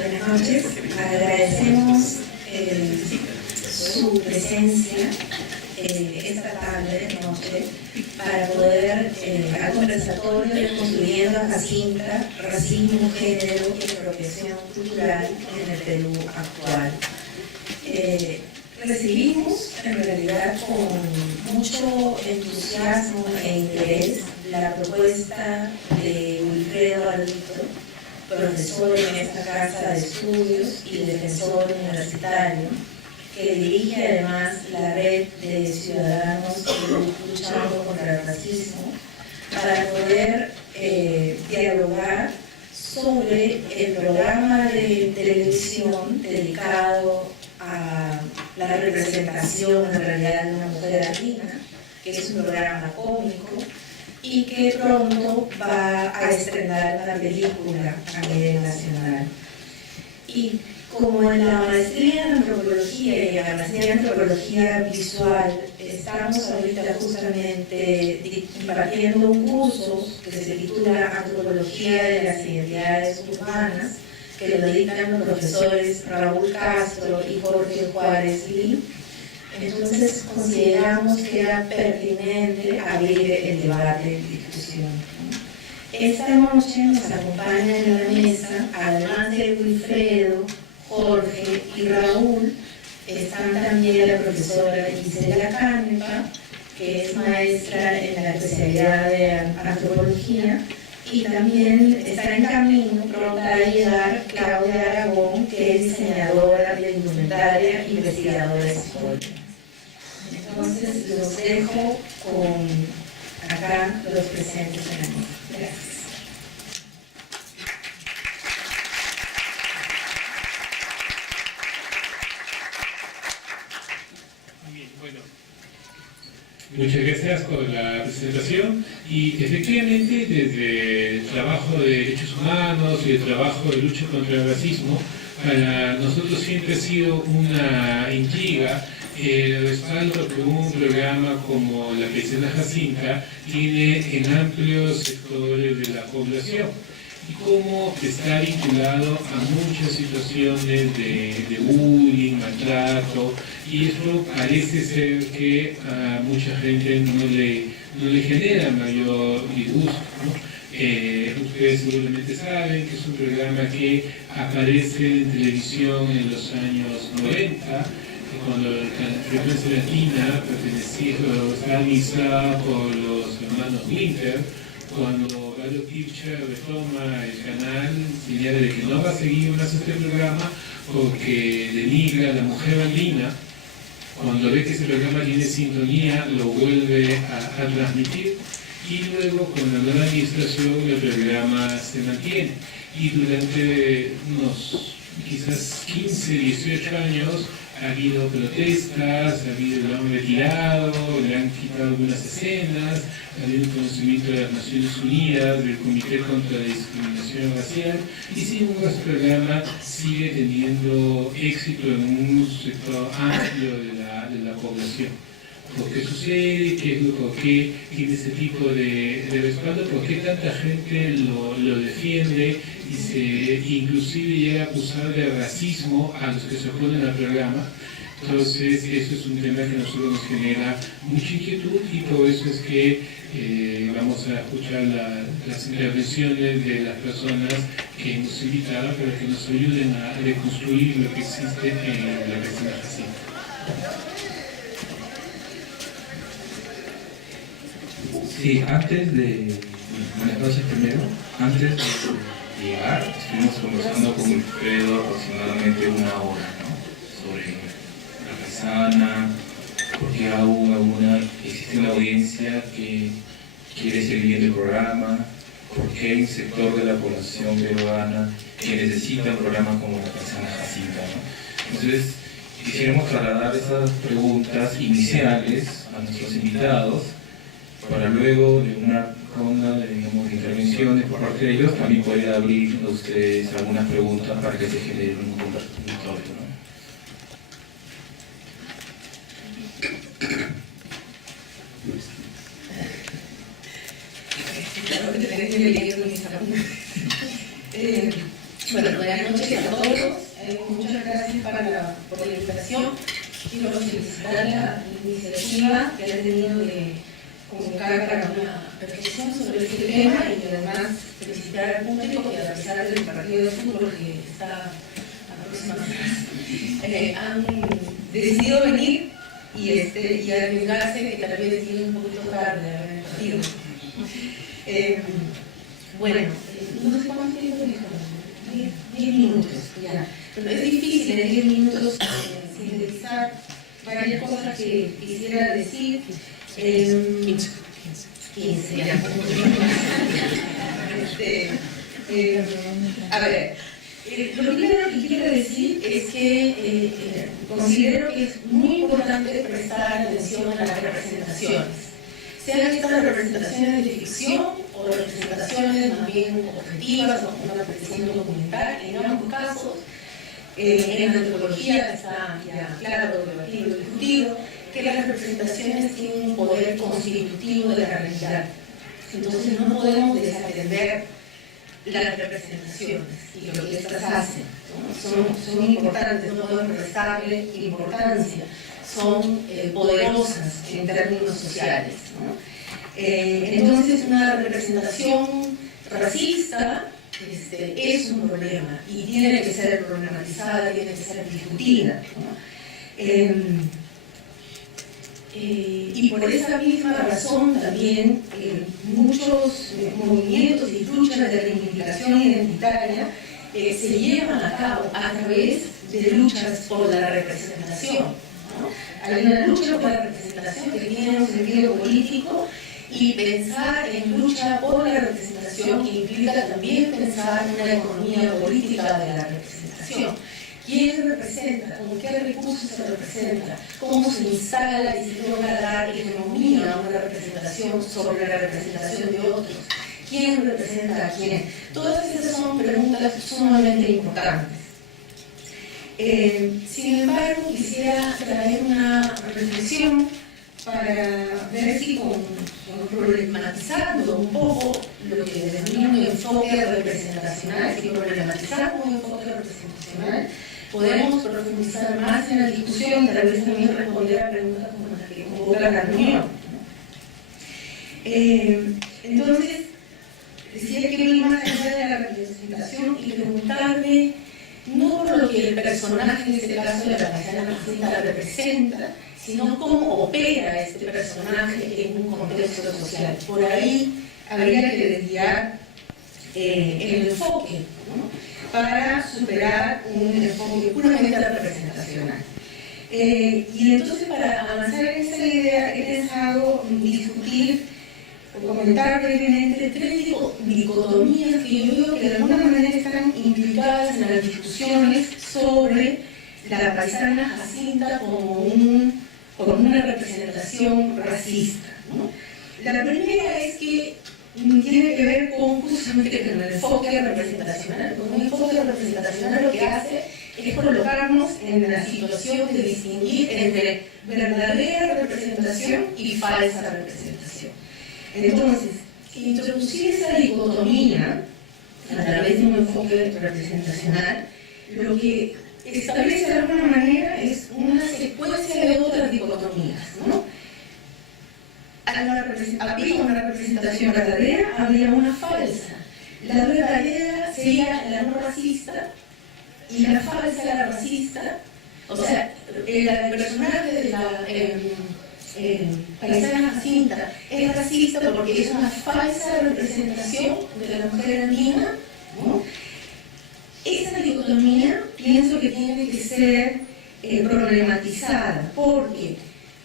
Buenas noches. Agradecemos su presencia esta tarde, noche, para poder al conversatorio Reconstruyendo a Jacinta, Racismo, Género y Apropiación Cultural en el Perú actual. Recibimos en realidad con mucho entusiasmo e interés la propuesta de Wilfredo Alito, profesor en esta casa de estudios y defensor universitario, que dirige además la red de ciudadanos luchando contra el racismo, para poder dialogar sobre el programa de televisión dedicado a la representación en realidad de una mujer andina, que es un programa cómico y que pronto va a estrenar una película a nivel nacional. Y como en la maestría en antropología y en la maestría en antropología visual estamos ahorita justamente impartiendo un curso que se titula Antropología de las Identidades Urbanas, que lo dictan los profesores Raúl Castro y Jorge Juárez Lee. Entonces consideramos que era pertinente abrir el debate de discusión. Esta noche nos acompaña en la mesa, además de Wilfredo, Jorge y Raúl, están también la profesora Gisela Canepa, que es maestra en la especialidad de antropología, y también está en camino pronta a llegar Claudia Aragón, que es diseñadora de indumentaria e investigadora histórica. Entonces los dejo con acá los presentes en la mesa. Gracias. Muchas gracias por la presentación y efectivamente desde el trabajo de derechos humanos y el trabajo de lucha contra el racismo, para nosotros siempre ha sido una intriga el respaldo que un programa como La Princesa Jacinta tiene en amplios sectores de la población y cómo está vinculado a muchas situaciones de bullying, maltrato, y eso parece ser que a mucha gente no le genera mayor disgusto, ¿no? Ustedes seguramente saben que es un programa que aparece en televisión en los años 90, cuando la Frecuencia Latina estaba administrada por los hermanos Winter. Cuando Galo Kirchner retoma el canal, señala de que no va a seguir más este programa porque denigra a la mujer andina. Cuando ve que ese programa tiene sintonía, lo vuelve a transmitir, y luego con la nueva administración el programa se mantiene. Y durante unos quizás 15, 18 años ha habido protestas, ha habido el hombre tirado, le han quitado algunas escenas, ha habido un conocimiento de las Naciones Unidas, del Comité contra la Discriminación Racial, y sin embargo este programa sigue teniendo éxito en un sector amplio de la población. ¿Por qué sucede? ¿Por qué tiene ese tipo de respaldo? ¿Por qué tanta gente lo defiende y se inclusive llega a acusar de racismo a los que se oponen al programa? Entonces, eso es un tema que a nosotros nos genera mucha inquietud, y por eso es que vamos a escuchar las intervenciones de las personas que hemos invitado para que nos ayuden a reconstruir lo que existe en la Princesa Jacinta. Sí, buenas noches primero. Antes de llegar, estuvimos conversando con Wilfredo aproximadamente una hora, ¿no? Sobre la paisana, por qué aún existe una audiencia que quiere seguir viendo el programa, por qué hay un sector de la población peruana que necesita un programa como La Paisana Jacinta, ¿no? Entonces, quisiéramos trasladar esas preguntas iniciales a nuestros invitados, para luego de una ronda de intervenciones por parte de ellos también poder abrir a ustedes algunas preguntas para que se genere un conversatorio, ¿no? Bueno, buenas noches a a todos. Muchas gracias por la invitación. Quiero felicitar la iniciativa que han tenido de convocar para una reflexión sobre este tema y además felicitar al público que, a pesar del partido de fútbol que está a la próxima semana, han decidido venir y arriesgarse, que tal vez tienen un poquito tarde de haber partido. Bueno, no sé cuánto tiempo dijo, 10 minutos, ya. Pero es difícil en 10 minutos sintetizar varias cosas que quisiera decir. 15, ya. A ver, lo primero que quiero decir es que considero que es muy importante prestar atención a las representaciones. Sean estas representaciones de ficción o representaciones más bien objetivas o una representación documental, en ambos casos. En antropología está ya claro, debatido, discutido, que las representaciones tienen un poder constitutivo de la realidad. Entonces no podemos desatender las representaciones y lo que estas hacen, ¿no? Son importantes, no podemos restarle importancia, son poderosas en términos sociales, ¿no? Entonces una representación racista es un problema y tiene que ser problematizada, tiene que ser discutida, ¿no? Y por esa misma razón también muchos movimientos y luchas de reivindicación identitaria se llevan a cabo a través de luchas por la representación, ¿no? Hay una lucha por la representación que tiene un sentido político, y pensar en lucha por la representación implica también pensar en una economía política de la representación. ¿Quién se representa? ¿Con qué recursos se representa? ¿Cómo se instala y se logra dar economía a una representación sobre la representación de otros? ¿Quién representa a quién? Todas esas son preguntas sumamente importantes. Sin embargo, quisiera traer una reflexión para ver si problematizando un poco lo que denomina un enfoque representacional, si problematizando un enfoque representacional, podemos profundizar más en la discusión y tal vez también responder a preguntas como las que convoca la reunión. Entonces, decía que ir más allá de la representación y preguntarme no por lo que el personaje, en este caso de la paisana Jacinta, representa, sino cómo opera este personaje en un contexto social. Por ahí habría que desviar el enfoque, ¿no? Para superar un enfoque puramente representacional. Y entonces, para avanzar en esa idea, he pensado discutir o comentar brevemente tres dicotomías que yo veo que de alguna manera están implicadas en las discusiones sobre la paisana Jacinta como una representación racista, ¿no? La primera es que tiene que ver justamente con el enfoque representacional. Con un enfoque representacional lo que hace es colocarnos en la situación de distinguir entre verdadera representación y falsa representación. Entonces, introducir esa dicotomía a través de un enfoque representacional, lo que establece de alguna manera es una secuencia de otras dicotomías, ¿no? Había una representación verdadera, había una falsa. La verdadera sería la no racista y la falsa la racista. O sea, el personaje de la paisana Jacinta es racista porque es una falsa representación de la mujer andina, ¿no? Esa dicotomía pienso que tiene que ser problematizada porque,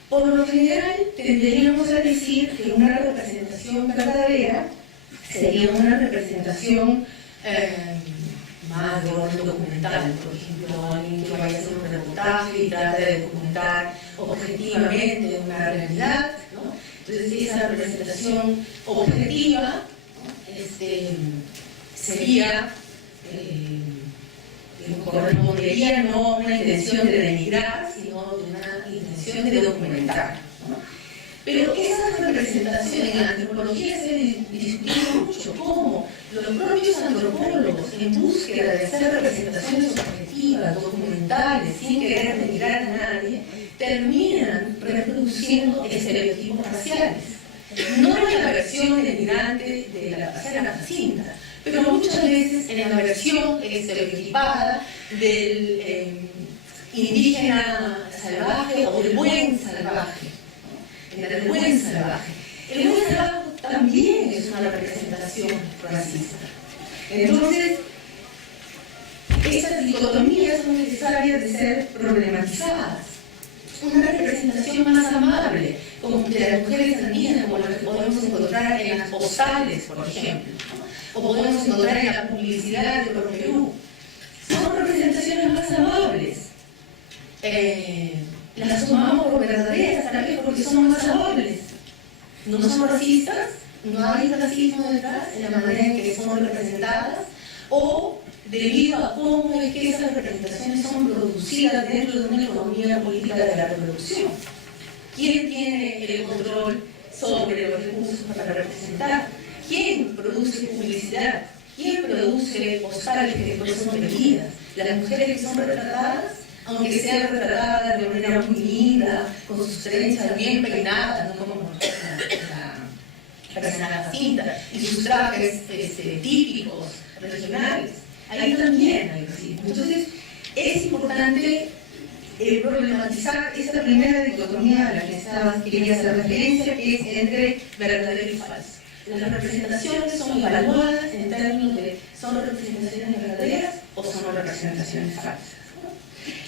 por lo general, tenderíamos a decir que una representación verdadera sería una representación más de orden documental. Por ejemplo, alguien que vaya a hacer un reportaje y trata de documentar objetivamente una realidad, ¿no? Entonces, esa representación objetiva, ¿no? Sería correspondería no a una intención de denigrar, sino de una intención de documentar, ¿no? Pero esas representaciones en la antropología se discuten mucho, cómo los propios antropólogos, en búsqueda de hacer representaciones objetivas, documentales, sin querer denigrar a nadie, terminan reproduciendo estereotipos raciales. No en la versión denigrante de la pasada Jacinta, pero muchas veces en la versión estereotipada del indígena salvaje o del buen salvaje. El buen salvaje. El buen salvaje también es una representación racista. Entonces, estas dicotomías son necesarias de ser problematizadas. Una representación más amable, como de las mujeres andinas, como las que podemos encontrar en las postales, por ejemplo, o podemos encontrar en la publicidad de Perú. Son representaciones más amables. Las tomamos por verdaderas, tal vez porque son más amables. No son racistas, no hay racismo detrás en la manera en que son representadas, o debido a cómo es que esas representaciones son producidas dentro de una economía política de la reproducción. ¿Quién tiene el control sobre los recursos para representar? ¿Quién produce publicidad? ¿Quién produce postales que después son vendidas? Las mujeres que son retratadas, aunque sean retratadas de manera muy linda, con sus trenzas bien peinadas, ¿no? Como la persona Jacinta, y sus trajes típicos, regionales. Ahí también hay racismo. Entonces, es importante problematizar esta primera dicotomía a la que quería hacer referencia, que es entre verdadero y falso. Las representaciones son evaluadas en términos de ¿son representaciones verdaderas o son representaciones falsas?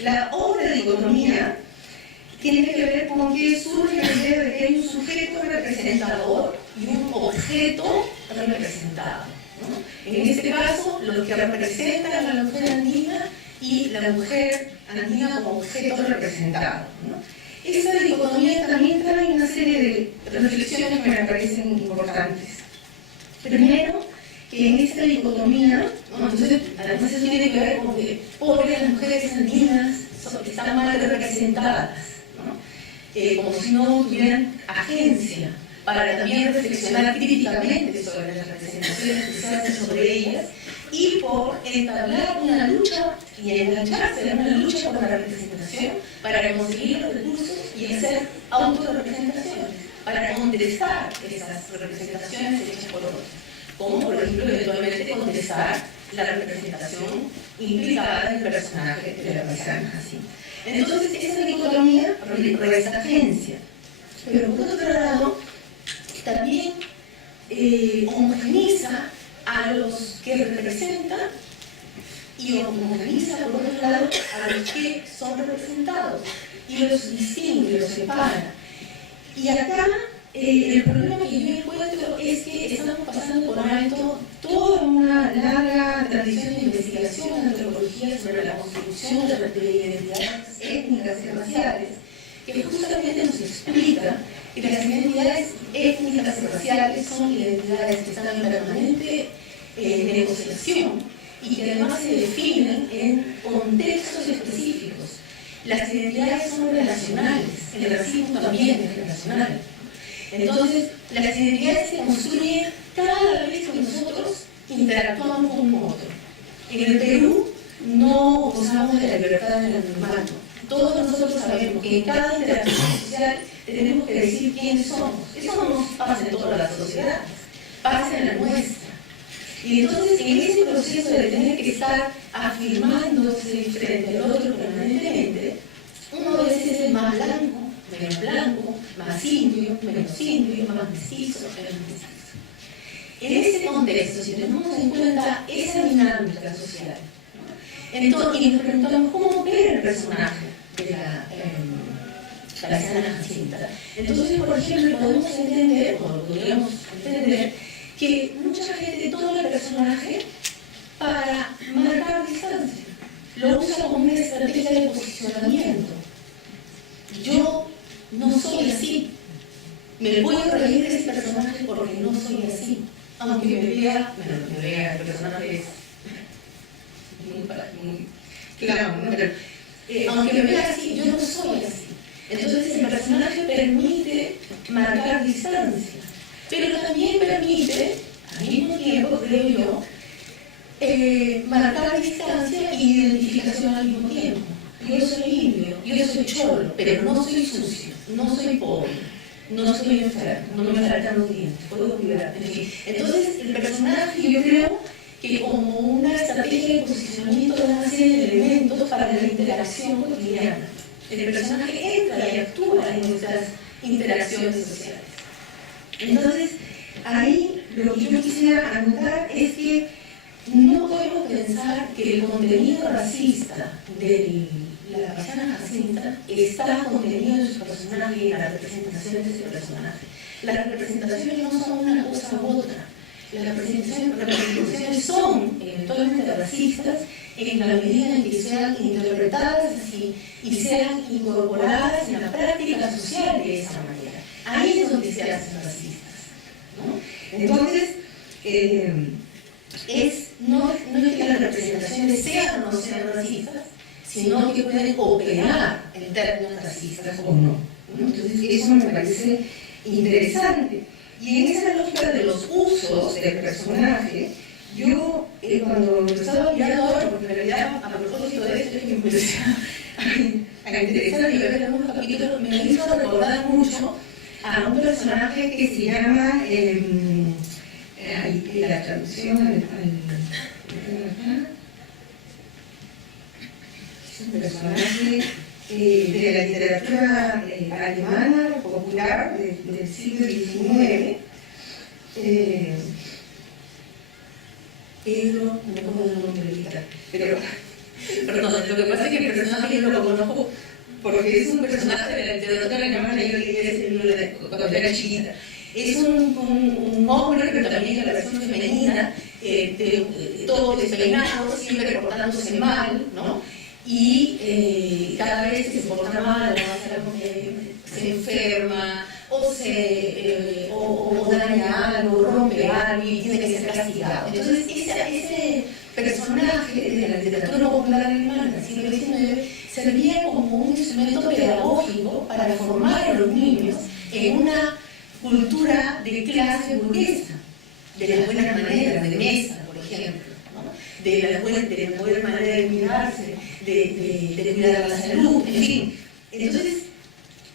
La otra dicotomía tiene que ver con que surge la idea de que hay un sujeto representador y un objeto representado, ¿no? En este caso, los que representan a la mujer andina y la mujer andina como objeto representado, ¿no? Esta dicotomía también trae una serie de reflexiones que me parecen importantes. Primero, que en esta dicotomía, ¿no? Entonces, además eso tiene que ver con que pobres las mujeres andinas están mal representadas, ¿no? Como si no tuvieran agencia para también reflexionar críticamente sobre las representaciones que se hacen sobre ellas y por entablar una lucha y engancharse en una lucha por la representación para conseguir los recursos y hacer autorrepresentaciones, para contestar esas representaciones hechas por otros, como por ejemplo eventualmente contestar la representación implicada en el personaje de la paisana Jacinta. Entonces esa dicotomía resta agencia, pero por otro lado también homogeniza a los que representan y homogeniza por otro lado a los que son representados y los distingue y los separa. Y acá el problema que yo encuentro es que estamos pasando por alto toda una larga tradición de investigación en antropología sobre la construcción de identidades étnicas y raciales, que justamente nos explica que las identidades étnicas y raciales son identidades que están en permanente negociación y que además se definen en contextos específicos. Las identidades son relacionales, el racismo también es relacional. Entonces, las identidades se construyen cada vez que nosotros interactuamos con otro. En el Perú no gozamos de la libertad del anonimato. Todos nosotros sabemos que en cada interacción social tenemos que decir quiénes somos. Eso no nos pasa en todas las sociedades, pasa en la nuestra. Y entonces, en ese proceso de tener que estar afirmándose frente al otro permanentemente, uno a veces es más blanco, más indio, menos indio, más mestizo, menos mestizo. En ese contexto, si tenemos en cuenta esa dinámica social, entonces, y nos preguntamos cómo ver el personaje de la paisana Jacinta. Entonces, por ejemplo, podemos entender, o podríamos entender, que mucha gente toma el personaje para marcar distancia. Lo usa como una estrategia de posicionamiento. Yo no soy así. Me puedo reír de ese personaje porque no soy así. Aunque me vea, el personaje es muy claro, ¿no? Pero, aunque me vea así, yo no soy así. Entonces el personaje permite marcar distancia, pero también permite al mismo tiempo, creo yo, marcar distancia e identificación al mismo tiempo. Yo soy indio, yo soy cholo, pero no soy sucio, no soy pobre, no soy enfermo, no me faltan los dientes, puedo cuidar. En fin. Entonces, el personaje, yo creo que como una estrategia de posicionamiento de una serie de elementos para la interacción cotidiana. El personaje entra y actúa en nuestras interacciones sociales. Entonces, ahí lo que yo quisiera anotar es que no podemos pensar que el contenido racista de la paisana Jacinta está contenido en su personaje y en la representación de ese personaje. Las representaciones no son una cosa u otra. Las representaciones son eventualmente racistas en la medida en que sean interpretadas así y sean incorporadas en la práctica social de esa manera. Ahí es donde se hacen racistas, ¿no? Entonces, no es que las representaciones sean o no sean racistas, sino que pueden operar en términos racistas o no. Entonces, eso me parece interesante. Y en esa lógica de los usos del personaje, yo cuando estaba mirando ahora, porque en realidad a propósito de esto es que empecé a interesar y ver algunos capítulos, me hizo recordar mucho a un personaje que se llama, la traducción es un personaje de la literatura alemana popular del siglo XIX, Pedro, no me acuerdo el nombre ahorita, pero perdón, lo que pasa es que el personaje yo lo conozco porque es un personaje de la literatura alemana y yo leí ese libro cuando era chiquita. Es un hombre, pero también en la versión femenina, todo despeinado, siempre portándose mal, ¿no? Y cada vez que se porta mal, se enferma, o daña algo, rompe algo y tiene que ser castigado. Entonces, ese personaje de la literatura popular alemana del siglo XIX servía como un instrumento pedagógico para formar a los niños en una cultura de clase burguesa, de las buenas maneras, de mesa, por ejemplo, ¿no? de la buena manera de mirarse, de cuidar la salud, en fin. Entonces,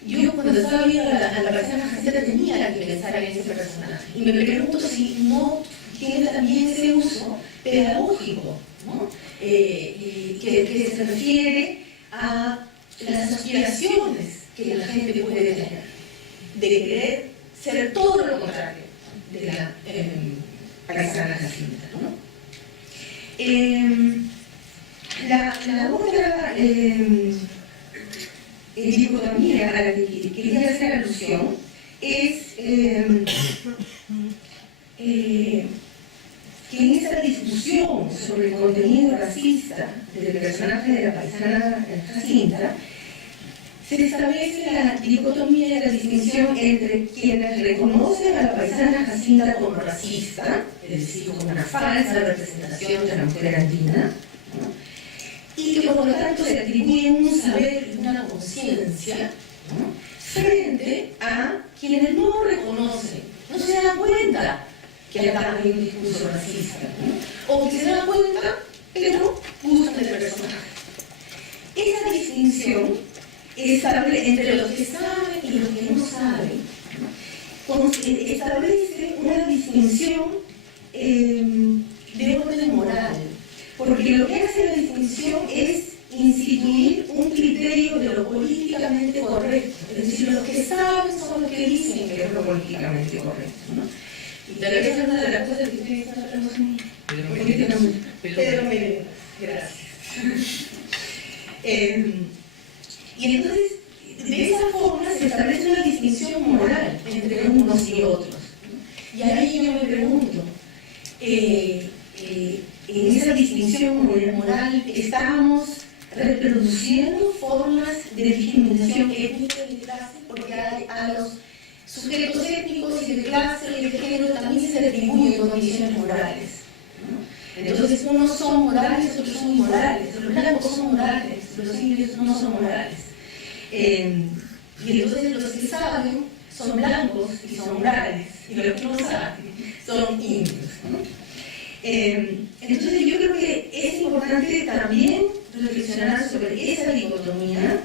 yo cuando estaba viendo a la paisana Jacinta tenía que pensar en ese personaje. Y me pregunto si no tiene también ese uso pedagógico, ¿no? Que se refiere a las aspiraciones que la gente puede tener, de querer ser todo lo contrario de la paisana Jacinta, ¿no? La otra dicotomía a la que quería hacer alusión es que en esa discusión sobre el contenido racista del personaje de la paisana Jacinta se establece la dicotomía y la distinción entre quienes reconocen a la paisana Jacinta como racista, es decir, como una falsa representación de la mujer andina, ¿no? Y que por lo tanto se atribuyen un saber y una conciencia, ¿no? Frente a quienes no reconocen, no se dan cuenta que acá hay un discurso racista, ¿no? O que se dan cuenta, pero usan el personaje. Esa distinción entre los que saben y los que no saben, ¿no? Establece una distinción de orden moral. Porque lo que hace la distinción es instituir un criterio de lo políticamente correcto. Es decir, los que saben son los que dicen que es lo políticamente correcto, ¿no? Y tal vez es una de las cosas que ustedes están hablando conmigo. Pedro Menéndez, gracias. Y entonces, de esa forma se establece una distinción moral entre unos y otros, ¿no? Y ahí yo me pregunto, en esa distinción moral estamos reproduciendo formas de discriminación étnica y de clase, porque a los sujetos étnicos y de clase y de género también se le atribuyen condiciones morales, ¿no? Entonces unos son morales, otros son inmorales, los blancos son morales, los indios no son morales. Y entonces los que saben son blancos y son morales, y los que no saben son indios, ¿no? Entonces yo creo que es importante también reflexionar sobre esa dicotomía.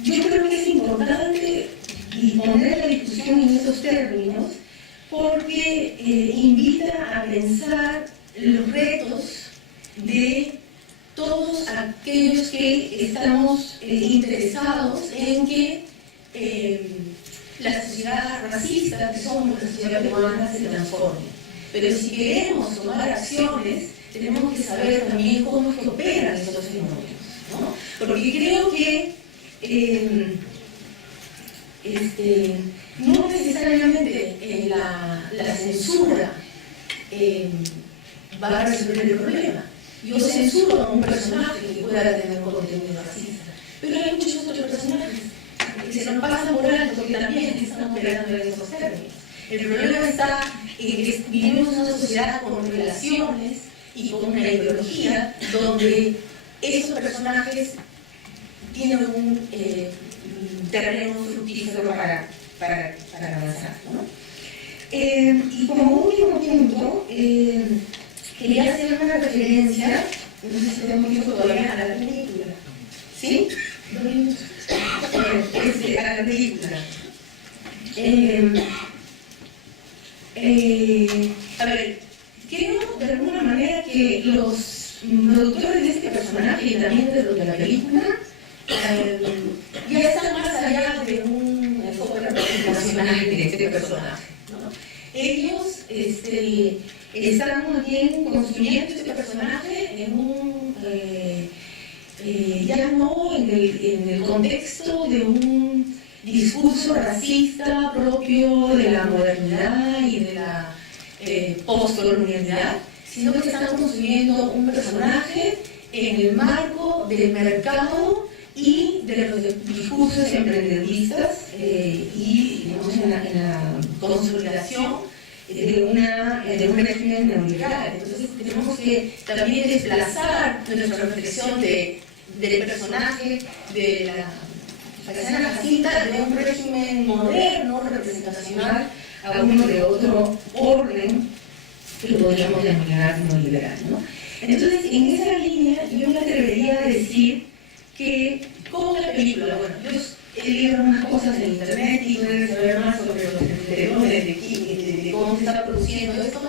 Yo creo que es importante poner la discusión en esos términos porque invita a pensar los retos de todos aquellos que estamos interesados en que la sociedad racista que somos, la sociedad peruana, se transforme. Pero si queremos tomar acciones, tenemos que saber también cómo es que operan estos fenómenos, ¿no? Porque creo que no necesariamente la censura va a resolver el problema. Yo censuro a un personaje que pueda tener contenido racista, pero hay muchos otros personajes que se nos pasan por alto porque también están operando en esos términos. El problema está en que vivimos en una sociedad con relaciones y con una ideología donde esos personajes tienen un terreno fructífero para avanzar, ¿no? Y como último punto, quería hacer una referencia, no sé si tenemos tiempo todavía, a la película. ¿Sí? 2 minutos. A la película. A ver, creo de alguna manera que los productores de este personaje y también de los de la película ya están más allá de un enfoque representacional de este personaje, ¿no? Ellos están más bien construyendo este personaje en un ya no en el contexto de un discurso racista propio de la modernidad y de la postcolonialidad, sino que están construyendo un personaje en el marco del mercado y de los discursos emprendeduristas y digamos, en la consolidación de un régimen neoliberal. Entonces tenemos que también desplazar nuestra reflexión del personaje de la persona racista de un régimen moderno, representacional, a uno de otro orden que lo podríamos denominar neoliberal, ¿no? Entonces, en esa línea, yo me atrevería a decir que, como la película, bueno, yo he leído algunas cosas en internet y pueden saber más sobre los fenómenos de cómo se está produciendo esto,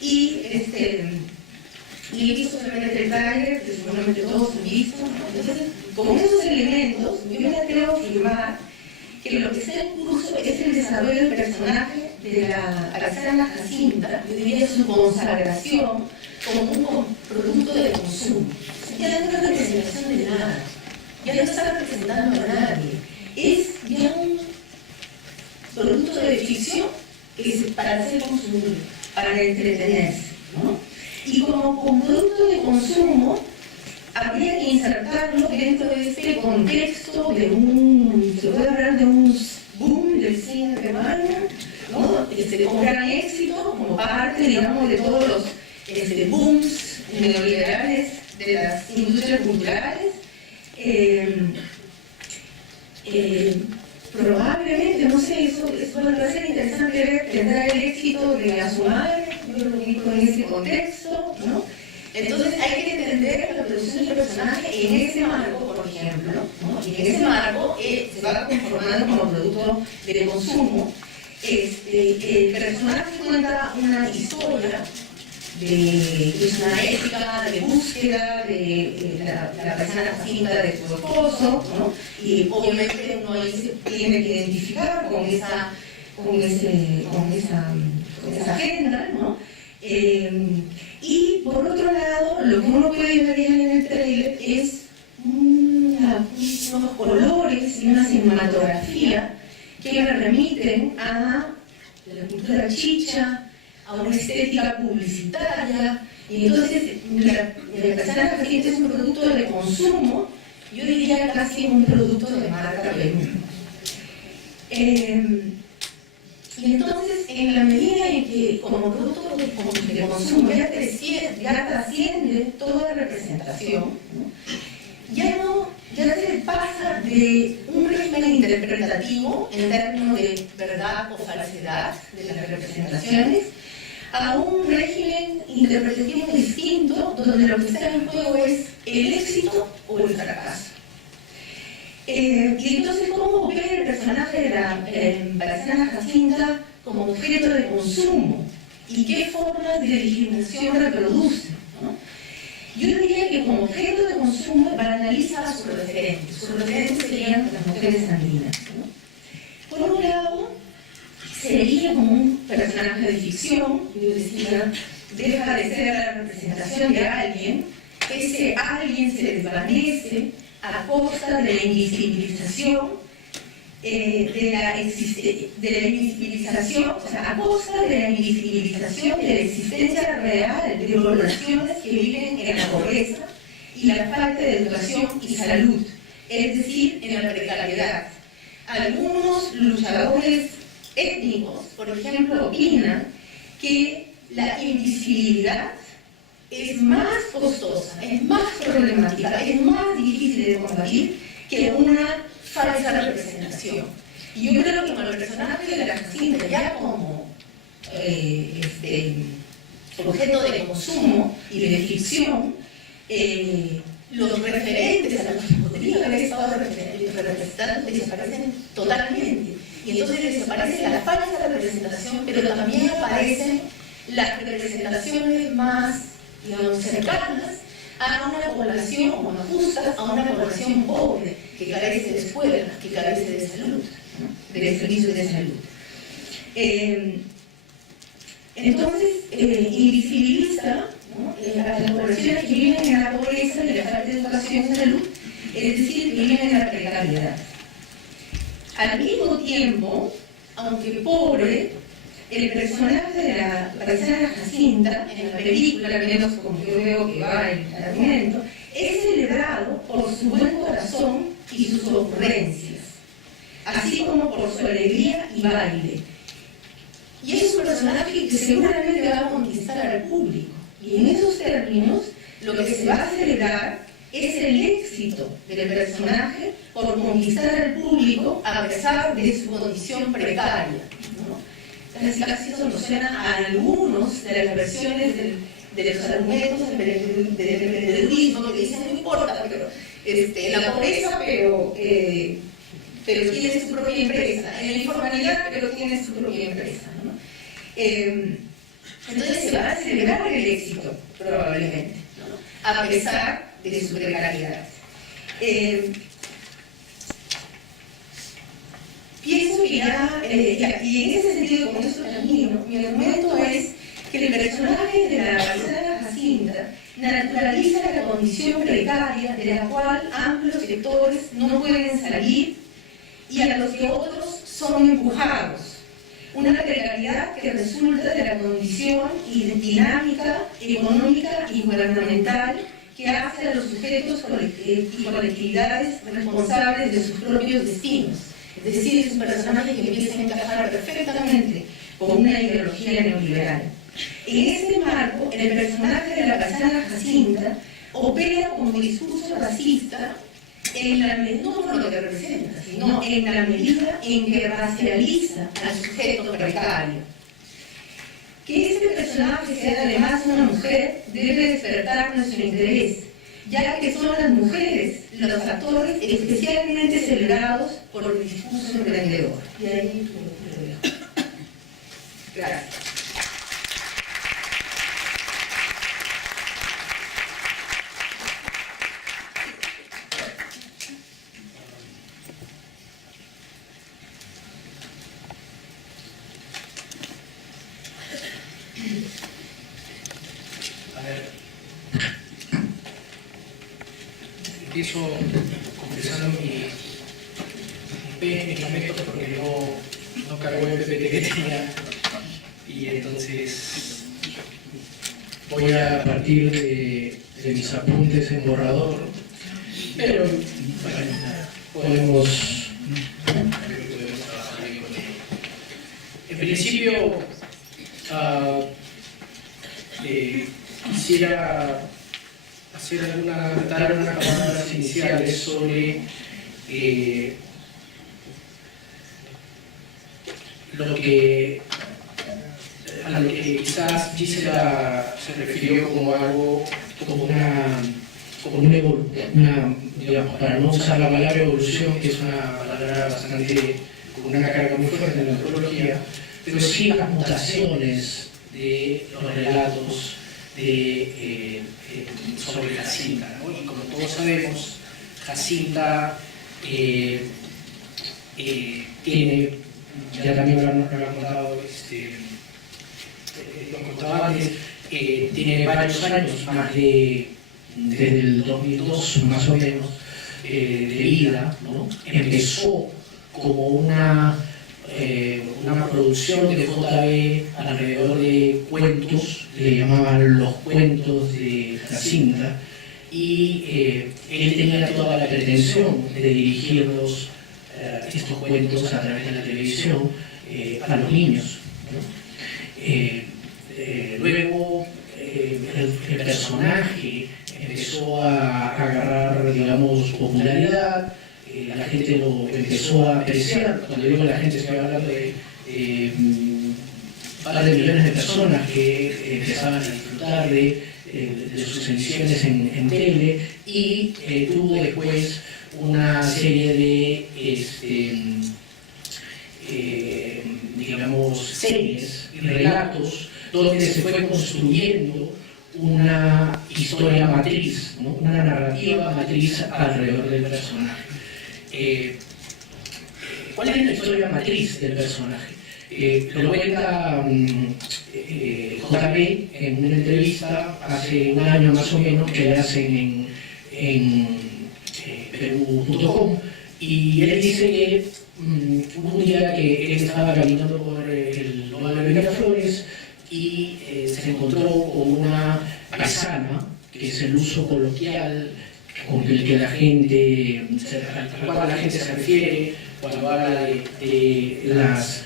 y he visto solamente el trailer, que seguramente todos han visto, ¿no? Entonces, con esos elementos, yo me atrevo a afirmar que lo que está en curso es el desarrollo del personaje de la Alexandra Jacinta, yo diría su consagración como un producto de consumo. Ya no es una representación de nada, ya no está representando a nadie, es ya un producto de ficción que es para ser consumido, para entretenerse, ¿no? Y como producto de consumo, habría que insertarlo dentro de este contexto de se puede hablar de un boom del cine peruano, ¿no? Con gran éxito, como parte, digamos, de todos los booms neoliberales de las industrias culturales. Probablemente, no sé, eso va a ser interesante ver, tendrá el éxito de A Su Madre, yo lo digo en ese contexto, ¿no? Entonces hay que entender la producción del personaje en ese marco, por ejemplo, ¿no? Y en ese marco se va conformando como producto de consumo. El personaje cuenta una historia es una ética de búsqueda de la persona Jacinta de su esposo, ¿no? Y obviamente uno ahí se tiene que identificar con esa agenda, ¿no? Y por otro lado, lo que uno puede ver en el trailer es unos colores y una cinematografía que me remiten a la cultura chicha, a una estética publicitaria, y entonces la persona Jacinta es un producto de consumo, yo diría casi un producto de marca Perú. Y entonces, en la medida en que como producto de consumo ya trasciende toda representación, ¿no? ya ya se pasa de un régimen interpretativo en términos de verdad o falsedad de las representaciones a un régimen interpretativo distinto, donde lo que está en juego es el éxito o el fracaso. Y entonces, ¿cómo ve el personaje de la Balaceana Jacinta como objeto de consumo? ¿Y qué formas de discriminación reproduce? ¿No? Yo diría que como objeto de consumo banaliza a sus referentes. Sus referentes serían las mujeres andinas, ¿no? Por un lado, sería como un personaje de ficción, yo decía, deja de ser la representación de alguien, ese alguien se desvanece a costa de la invisibilización, o sea, a costa de la invisibilización de la existencia real de poblaciones que viven en la pobreza y la falta de educación y salud, es decir, en la precariedad. Algunos luchadores étnicos, por ejemplo, opinan que la invisibilidad es más costosa, es más problemática, es más difícil de combatir que una falsa representación. Y yo creo que con el personaje de la Jacinta ya como objeto de consumo y de ficción, los referentes a los que podría haber estado representando desaparecen totalmente. Y entonces desaparece la falsa representación, pero también aparecen las representaciones más, digamos, cercanas a una población, o más justas, a una población pobre, que carece de escuelas, que carece de salud, ¿no? De servicios de salud. Entonces, invisibiliza, ¿no?, a las poblaciones que viven en la pobreza y la falta de educación y salud, es decir, que viven en la precariedad. Al mismo tiempo, aunque pobre, el personaje de la Balaceana Jacinta, en la película, al menos como yo veo que va el argumento, es celebrado por su buen corazón y sus ocurrencias, así como por su alegría y baile. Y es un personaje que seguramente va a conquistar al público. Y en esos términos, lo que se va a celebrar es el éxito del personaje por conquistar al público a pesar de su condición precaria, ¿no? Casi eso nos suena a algunos de las versiones de los argumentos del emprendedurismo que dicen no importa, pero la pobreza, pero tiene su propia empresa, en la informalidad, pero tiene su propia empresa, ¿no? Entonces se va a celebrar el éxito, probablemente, ¿no?, a pesar de su precariedad. Pienso que ya, y en ese sentido, con esto termino, mi argumento es que el personaje de la Balaceana Jacinta naturaliza la condición precaria de la cual amplios sectores no pueden salir y a los que otros son empujados. Una precariedad que resulta de la condición y de dinámica económica y gubernamental que hace a los sujetos y colectividades responsables de sus propios destinos. Es decir, es un personaje que empieza a encajar perfectamente con una ideología neoliberal. En este marco, el personaje de la Balaceana Jacinta opera como discurso racista no por lo que representa, sino en la medida en que racializa al sujeto precario. Que este personaje sea además una mujer debe despertar nuestro interés, ya que son las mujeres los actores especialmente celebrados por el discurso emprendedor. Y ahí lo dejo. Gracias. A ver, empiezo confesando mi método porque no cargó el PPT que tenía y entonces voy a partir de mis apuntes en borrador, pero bueno, podemos trabajar bien con ello. En principio, quisiera dar algunas palabras iniciales sobre a lo que quizás Gisela se refirió como algo, digamos, para no usar la palabra evolución, que es una palabra bastante, con una carga muy fuerte en la antropología, pero sí las mutaciones de los relatos sobre Jacinta, ¿no? Y como todos sabemos, Jacinta tiene, ya también lo han contado, lo contaba antes, tiene varios años, desde el 2002 más o menos, de vida, ¿no? Empezó como una producción de JB alrededor de cuentos, le llamaban los cuentos de Jacinta, y él tenía toda la pretensión de dirigir estos cuentos a través de la televisión a los niños, ¿no? Luego el personaje empezó a agarrar, digamos, popularidad, la gente lo empezó a apreciar. Cuando digo la gente, estoy hablando de par de millones de personas que empezaban a disfrutar de sus emisiones en tele, y tuvo después una serie de digamos, series y relatos donde se fue construyendo una historia matriz, ¿no? Una narrativa matriz alrededor del personaje. ¿Cuál es la historia matriz del personaje? Lo cuenta JB en una entrevista hace un año más o menos que le hacen en Perú.com, y él dice que un día que él estaba caminando por el lugar de Miraflores y se encontró con una paisana, que es el uso coloquial con el que al cual la gente se refiere cuando habla de las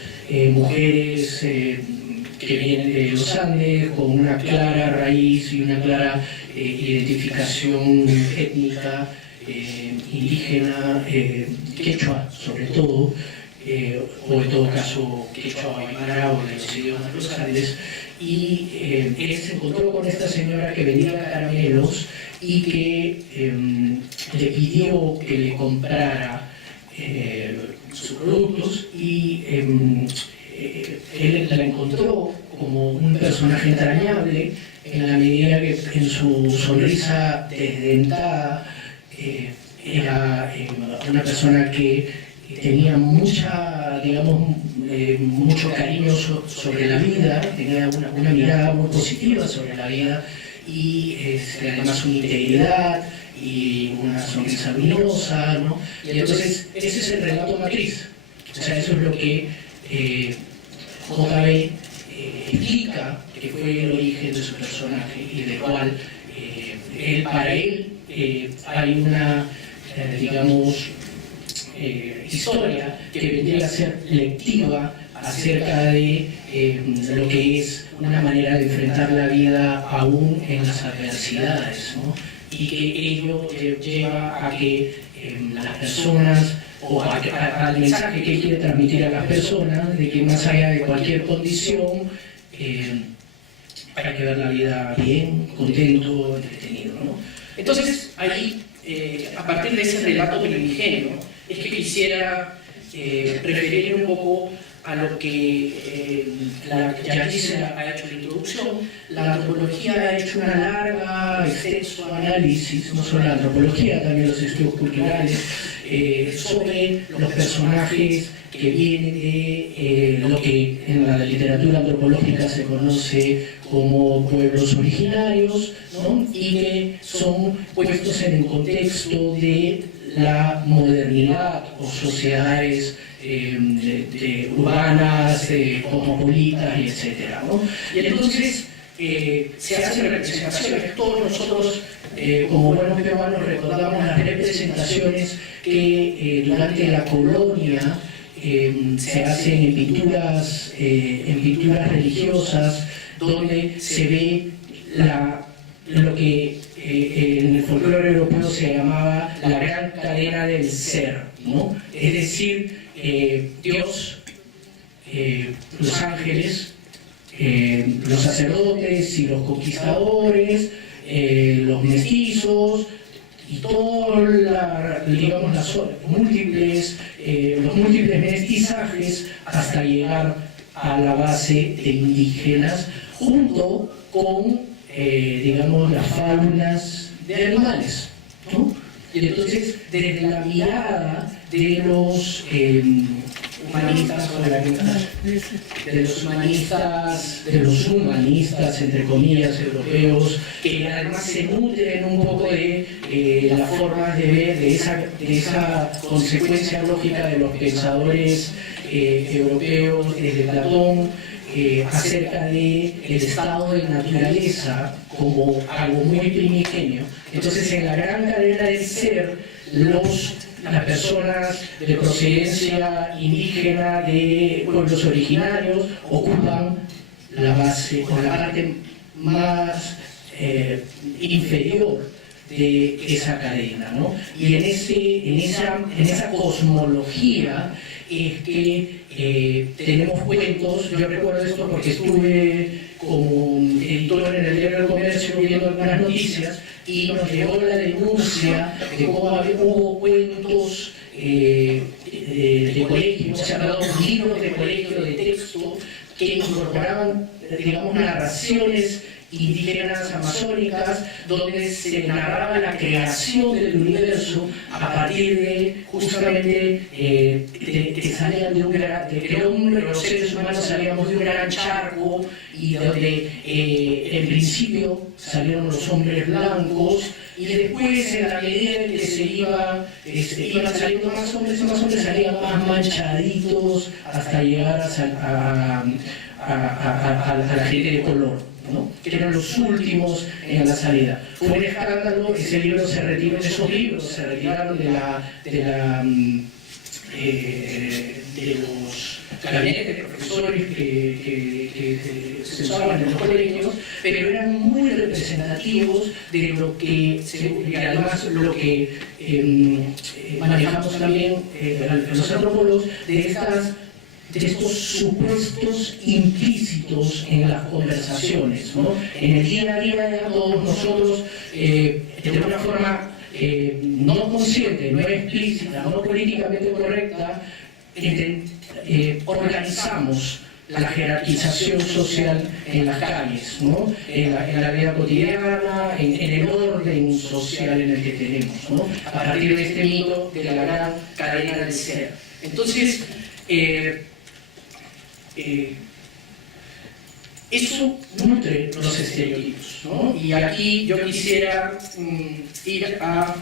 mujeres que vienen de los Andes, con una clara raíz y una clara identificación étnica indígena, quechua sobre todo, o en todo caso quechua aymara o de los idiomas de los Andes. Y él se encontró con esta señora que vendía caramelos y que le pidió que le comprara sus productos, y él la encontró como un personaje entrañable en la medida que en su sonrisa desdentada era una persona que tenía mucho cariño sobre la vida, tenía una mirada muy positiva sobre la vida, y además una integridad y una sonrisa luminosa, ¿no? Y entonces ese es el relato matriz. O sea, eso es lo que JB explica que fue el origen de su personaje, y del cual para él hay una, digamos, historia que vendría a ser lectiva acerca de lo que es una manera de enfrentar la vida aún en las adversidades, ¿no? Y que ello lleva a que las personas, o al mensaje que quiere transmitir a las personas, de que más allá de cualquier condición hay que ver la vida bien, contento, entretenido, ¿no? Entonces, ahí, a partir de ese relato primigenio, es que quisiera referir un poco a lo que ya Gisela ha hecho la introducción. La antropología ha hecho una larga, extenso análisis, no solo la antropología, también los estudios culturales, sobre los personajes que vienen de lo que en la literatura antropológica se conoce como pueblos originarios, ¿no? Y que son puestos en el contexto de la modernidad o sociedades urbanas, cosmopolitas, etc., ¿no? Y entonces se hacen representaciones. Todos nosotros, como buenos peruanos, recordamos las representaciones que durante la colonia se hacen en pinturas religiosas, donde se ve lo que en el folclore europeo se llamaba la gran cadena del ser, ¿no? Es decir, Dios, los ángeles, los sacerdotes y los conquistadores, los mestizos y todos los múltiples mestizajes hasta llegar a la base de indígenas, junto con, digamos, las faunas de animales, ¿no? Y entonces, desde la mirada de los humanistas, de los humanistas, entre comillas, europeos, que además se nutren un poco de las formas de ver, de esa consecuencia lógica de los pensadores europeos, desde Platón, acerca del estado de naturaleza como algo muy primigenio. Entonces, en la gran cadena del ser, las personas de procedencia indígena de pueblos originarios ocupan la base o la parte más inferior de esa cadena, ¿no? Y en esa cosmología es que tenemos cuentos. Yo recuerdo esto porque estuve como editor en el Diario del Comercio viendo algunas noticias y nos llegó la denuncia de cómo hubo cuentos de colegio, o sea, libros de colegio de texto que incorporaban, digamos, narraciones indígenas amazónicas, donde se narraba la creación del universo a partir de, justamente, que salían de un gran, de que los seres humanos salíamos de un gran charco, y donde en principio salieron los hombres blancos, y después, en la medida en que iban saliendo más hombres, salían más manchaditos hasta llegar a la gente de color, ¿no? Que eran los últimos en la salida. Fue un escándalo, esos libros se retiraron de los gabinetes de profesores que se usaban en los colegios, pero eran muy representativos de lo que, y además lo que manejamos también los antropólogos, de estos supuestos implícitos en las conversaciones, ¿no? En el día a día de todos nosotros, de una forma no consciente, no explícita, no políticamente correcta, organizamos la jerarquización social en las calles, ¿no? En la vida cotidiana, en el orden social en el que tenemos, ¿no? A partir de este mito de la gran cadena del ser. Entonces, eso nutre los estereotipos, ¿no? Y aquí yo quisiera ir a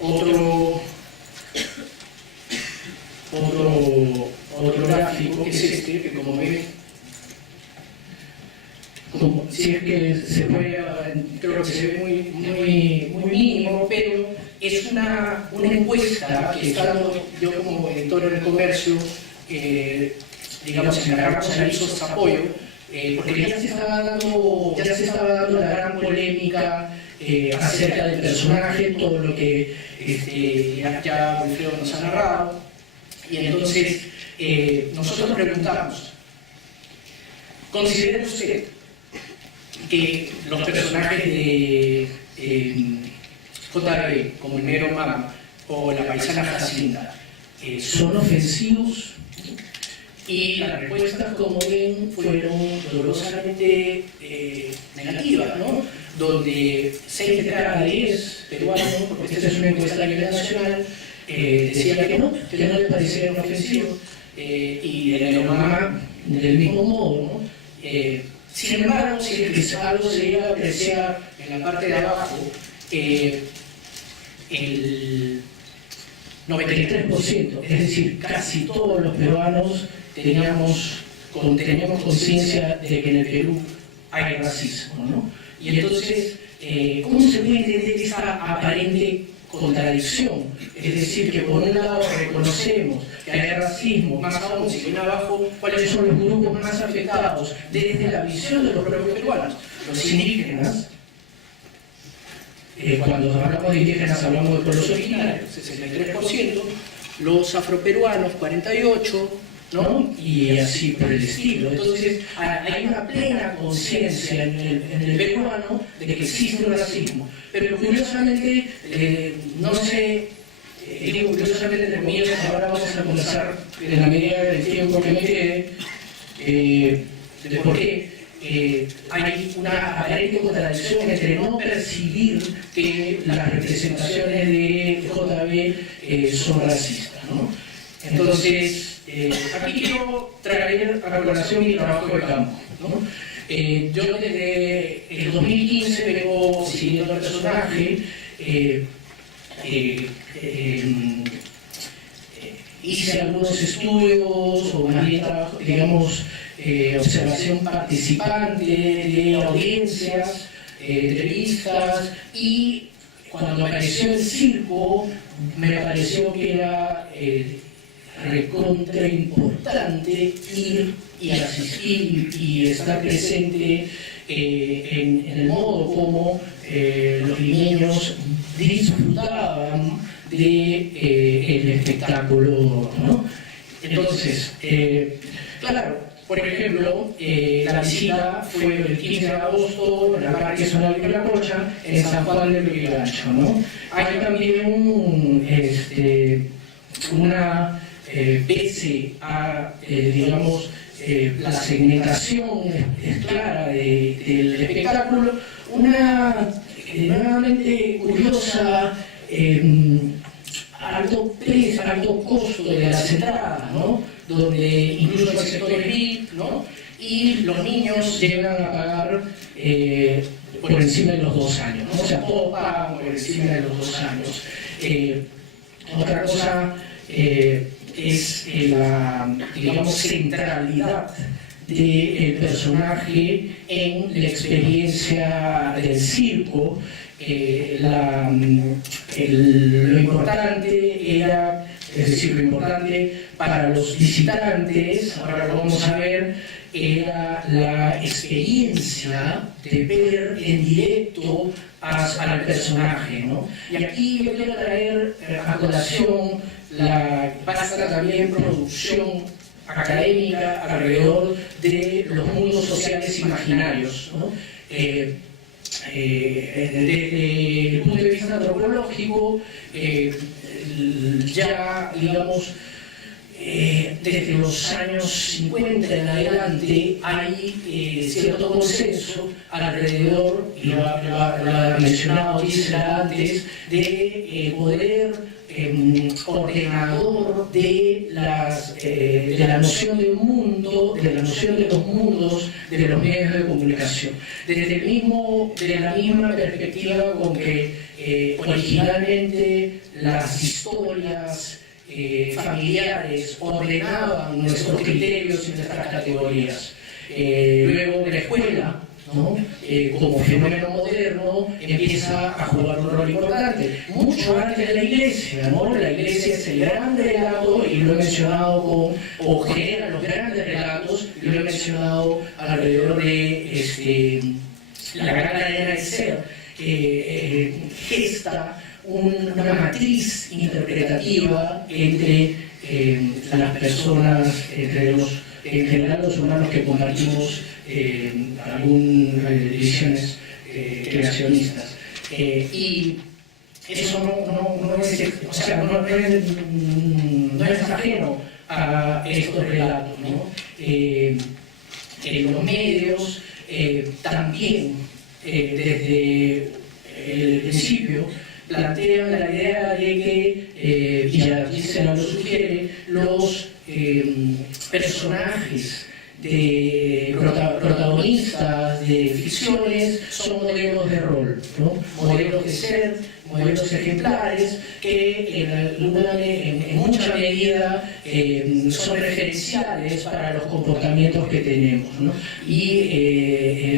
otro gráfico, que es este, que como ven, si es que se puede, creo que se ve muy mínimo, pero es una encuesta que, estando yo como editor en el comercio, digamos, encargamos a ISOS apoyo, porque ya se estaba dando la gran polémica acerca del personaje, todo lo que ya Wilfredo nos ha narrado, y entonces nosotros preguntamos: ¿considera usted que los personajes de JB, como el negro Mama o la paisana Jacinta, son ofensivos? Y las respuestas, como ven, fueron dolorosamente negativas, ¿no? Donde 6 de cada 10 peruanos, porque esta es una encuesta a nivel nacional, decían que no les parecieron ofensivos, y el negro Mama del mismo modo, ¿no? Sin embargo, si algo se llega a apreciar en la parte de abajo, el 93%, es decir, casi todos los peruanos teníamos conciencia de que en el Perú hay racismo, ¿no? Y entonces, ¿cómo se puede entender esta aparente contradicción? Es decir, que por un lado reconocemos que hay racismo, más aún, si viene abajo, ¿cuáles son los grupos más afectados desde la visión de los propios peruanos? Los indígenas, cuando hablamos de indígenas hablamos de pueblos originarios, 63%, los afroperuanos 48%, ¿no? Y así por el estilo. Entonces hay una plena conciencia en el peruano de que existe un racismo, pero curiosamente, no sé, digo curiosamente entre comillas, ahora vamos a conversar en la medida del tiempo que me quede, de por qué hay una aparente contradicción entre no percibir que las representaciones de JB son racistas, ¿no? Entonces, aquí quiero traer a colación mi trabajo de campo, ¿no? Yo desde el 2015 vengo siguiendo al personaje, hice algunos estudios, o más bien trabajo, digamos, observación participante de audiencias, entrevistas, y cuando apareció el circo me pareció que era recontra importante ir y asistir y estar presente en el modo como los limeños disfrutaban del espectáculo, ¿no? Entonces, claro, por ejemplo, la visita fue el 15 de agosto en la Parque Zonal de Viracocha, en San Juan del Lurigancho, ¿no? Hay también una, pese a, digamos, la segmentación clara del espectáculo, una nuevamente curiosa, alto costo de las entradas, ¿no? Donde incluso el sector VIP, ¿no? Y los niños llegan a pagar por encima de los 2 años, ¿no? O sea, todos pagan por encima de los 2 años. Otra cosa es la, digamos, centralidad del personaje en la experiencia del circo. Lo importante era, es decir, lo importante para los visitantes, ahora lo vamos a ver, era la experiencia de ver en directo al personaje, ¿no? Y aquí yo quiero traer a colación la vasta también producción académica alrededor de los mundos sociales imaginarios, ¿no? Desde el punto de vista antropológico, ya, digamos, desde los años 50 en adelante hay cierto consenso alrededor, y lo ha mencionado Gisela antes, de poder ordenador de la noción de mundo, de la noción de los mundos de los medios de comunicación. De la misma perspectiva con que originalmente las historias familiares ordenaban nuestros criterios y nuestras categorías. Luego de la escuela, ¿no? Como fenómeno moderno, empieza a jugar un rol importante, mucho antes de la iglesia, ¿no? La iglesia es el gran relato, y lo he mencionado o genera los grandes relatos, y lo he mencionado alrededor de la gran cadena del ser, gesta una matriz interpretativa entre las personas, en general los humanos que compartimos algunas visiones creacionistas. Y eso no es ajeno a estos relatos, ¿no? En los medios también, desde el principio, plantean la idea de que, y ya Gisela lo sugiere, los personajes protagonistas de ficciones son modelos de rol, ¿no? Modelos de ser, modelos ejemplares que en mucha medida son referenciales para los comportamientos que tenemos, ¿no? Y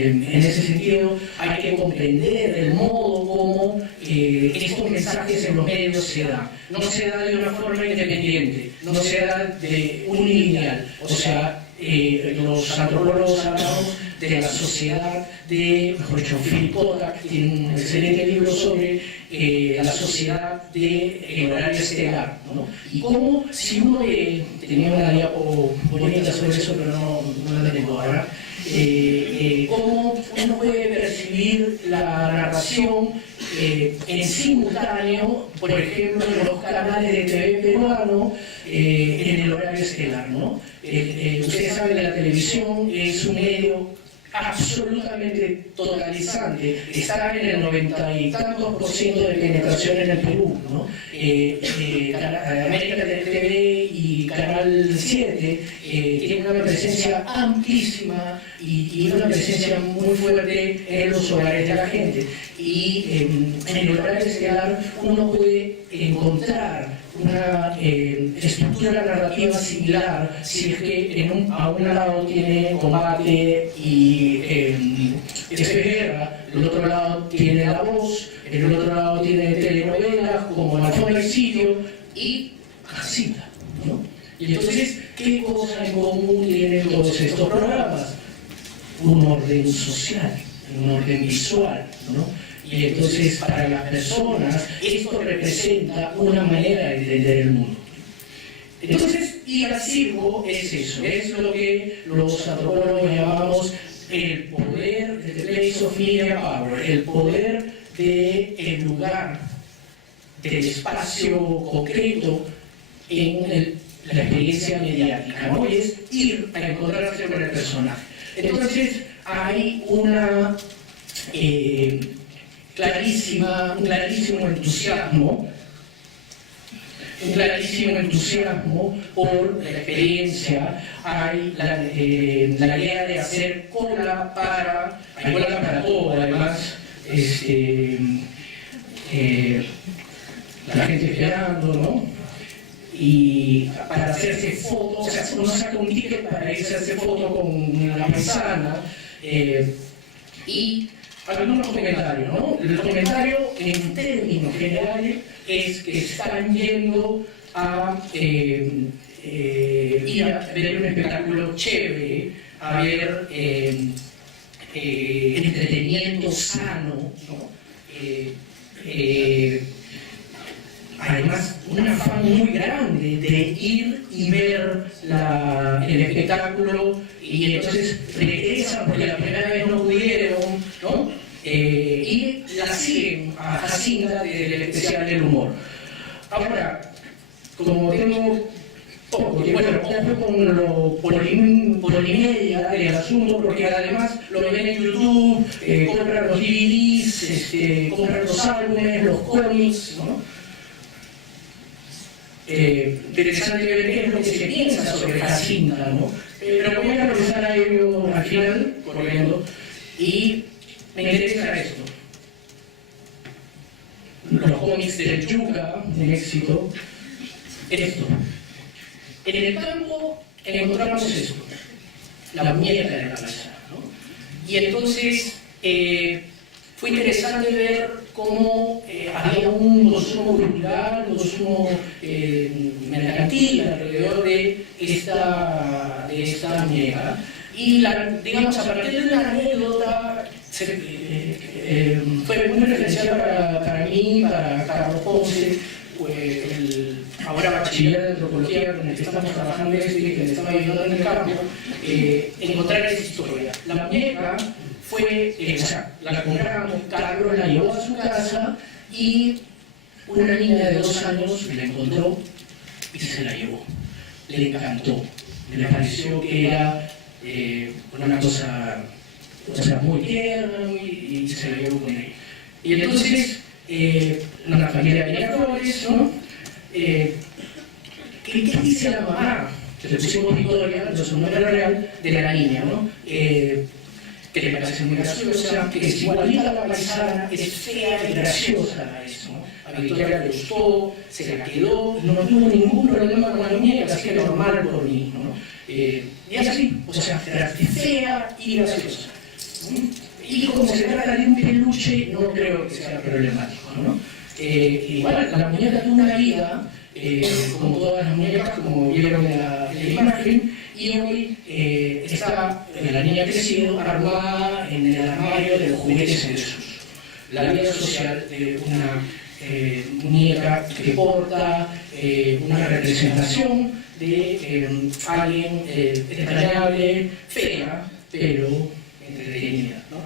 en ese sentido hay que comprender el modo como estos mensajes en los medios se dan. No se da de una forma independiente, no se da de unilineal. O sea, los antropólogos hablamos de la sociedad de, mejor dicho, Philip Kodak tiene un excelente libro sobre la sociedad del horario estelar, ¿no? Y cómo, si uno tenía una diapo bonita sobre eso, pero no la tengo ahora, cómo uno puede percibir la narración en simultáneo, por ejemplo, en los canales de TV peruano, en el horario estelar, ¿no? Ustedes saben que la televisión es un medio absolutamente totalizante, está en el 90 y tantos % de penetración en el Perú, ¿no? América TV y Canal 7 tienen una presencia amplísima y una presencia muy fuerte en los hogares de la gente. Y en el horario estelar uno puede encontrar una estructura narrativa similar si es que a un lado tiene combate y es guerra, el otro lado tiene La Voz, el otro lado tiene telenovelas como La Forma del Sitio y Jacinta, ¿no? Y entonces, ¿qué cosa en común tienen todos estos programas? Un orden social, un orden visual, ¿no? Y entonces para las personas esto representa una manera de entender el mundo. Entonces, ir al circo es eso, es lo que los antropólogos llamamos el poder, the place of media power, el poder del lugar, del espacio concreto en la experiencia mediática, ¿no? Y es ir a encontrarse con el personaje. Entonces, hay una un clarísimo entusiasmo por la experiencia. Hay la idea de hacer cola para todo, además, la gente esperando, ¿no? Y para hacerse fotos, o sea, uno saca un ticket para irse a hacer fotos con la manzana, y algunos comentarios, ¿no? El comentario en términos generales es que están yendo a ir a ver un espectáculo chévere, a ver entretenimiento sano, ¿no? Además, un afán muy grande de ir y ver el espectáculo y entonces regresan porque la primera vez no pudieron, ¿no? Y la siguen a Jacinta del especial del humor. Ahora, como tengo poco tiempo, bueno, ojo con lo polimedia del asunto, porque además lo ven en YouTube, compran los DVDs, compran los álbumes, los cómics, ¿no? Interesante ver qué es lo que se piensa sobre Jacinta, ¿no? Pero voy a regresar a ello al final, corriendo, y me interesa esto. Los cómics del Yuca, de éxito, esto. En el campo encontramos esto, la muñeca de la casa, ¿no? Y entonces fue interesante ver cómo había un consumo cultural, un consumo mercantil alrededor de esta muñeca. Y digamos, a partir de una anécdota, fue muy referencial para mí, para Carlos Ponce, el ahora bachiller de antropología con el que estamos trabajando y que le estaba ayudando en el campo, encontrar esa historia. La muñeca fue, o sea, la compramos, Carlos la llevó a su casa y una niña de 2 años la encontró y se la llevó. Le encantó, le pareció que era una cosa, o sea, muy tierna y se la llevó con él. Y entonces, una familia de Miraflores, ¿no? ¿Qué dice la mamá? Le pusimos Victoria, su nombre real, de la niña, ¿no? Que le parece muy graciosa, que es igualita a la paisana, es fea y graciosa a eso, ¿no? A Victoria le gustó, se la quedó, no tuvo ningún problema con la muñeca, así que normal por mí, ¿no? Y así, o sea, fea y graciosa. Y como se trata de un peluche, no creo que sea problemático, ¿no? Igual, la muñeca tuvo una vida, como todas las muñecas, como vieron en la imagen, y hoy está la niña creciendo armada en el armario de los juguetes en desuso. La vida social de una muñeca que porta una representación de alguien entrañable, fea, pero entretenida, ¿no?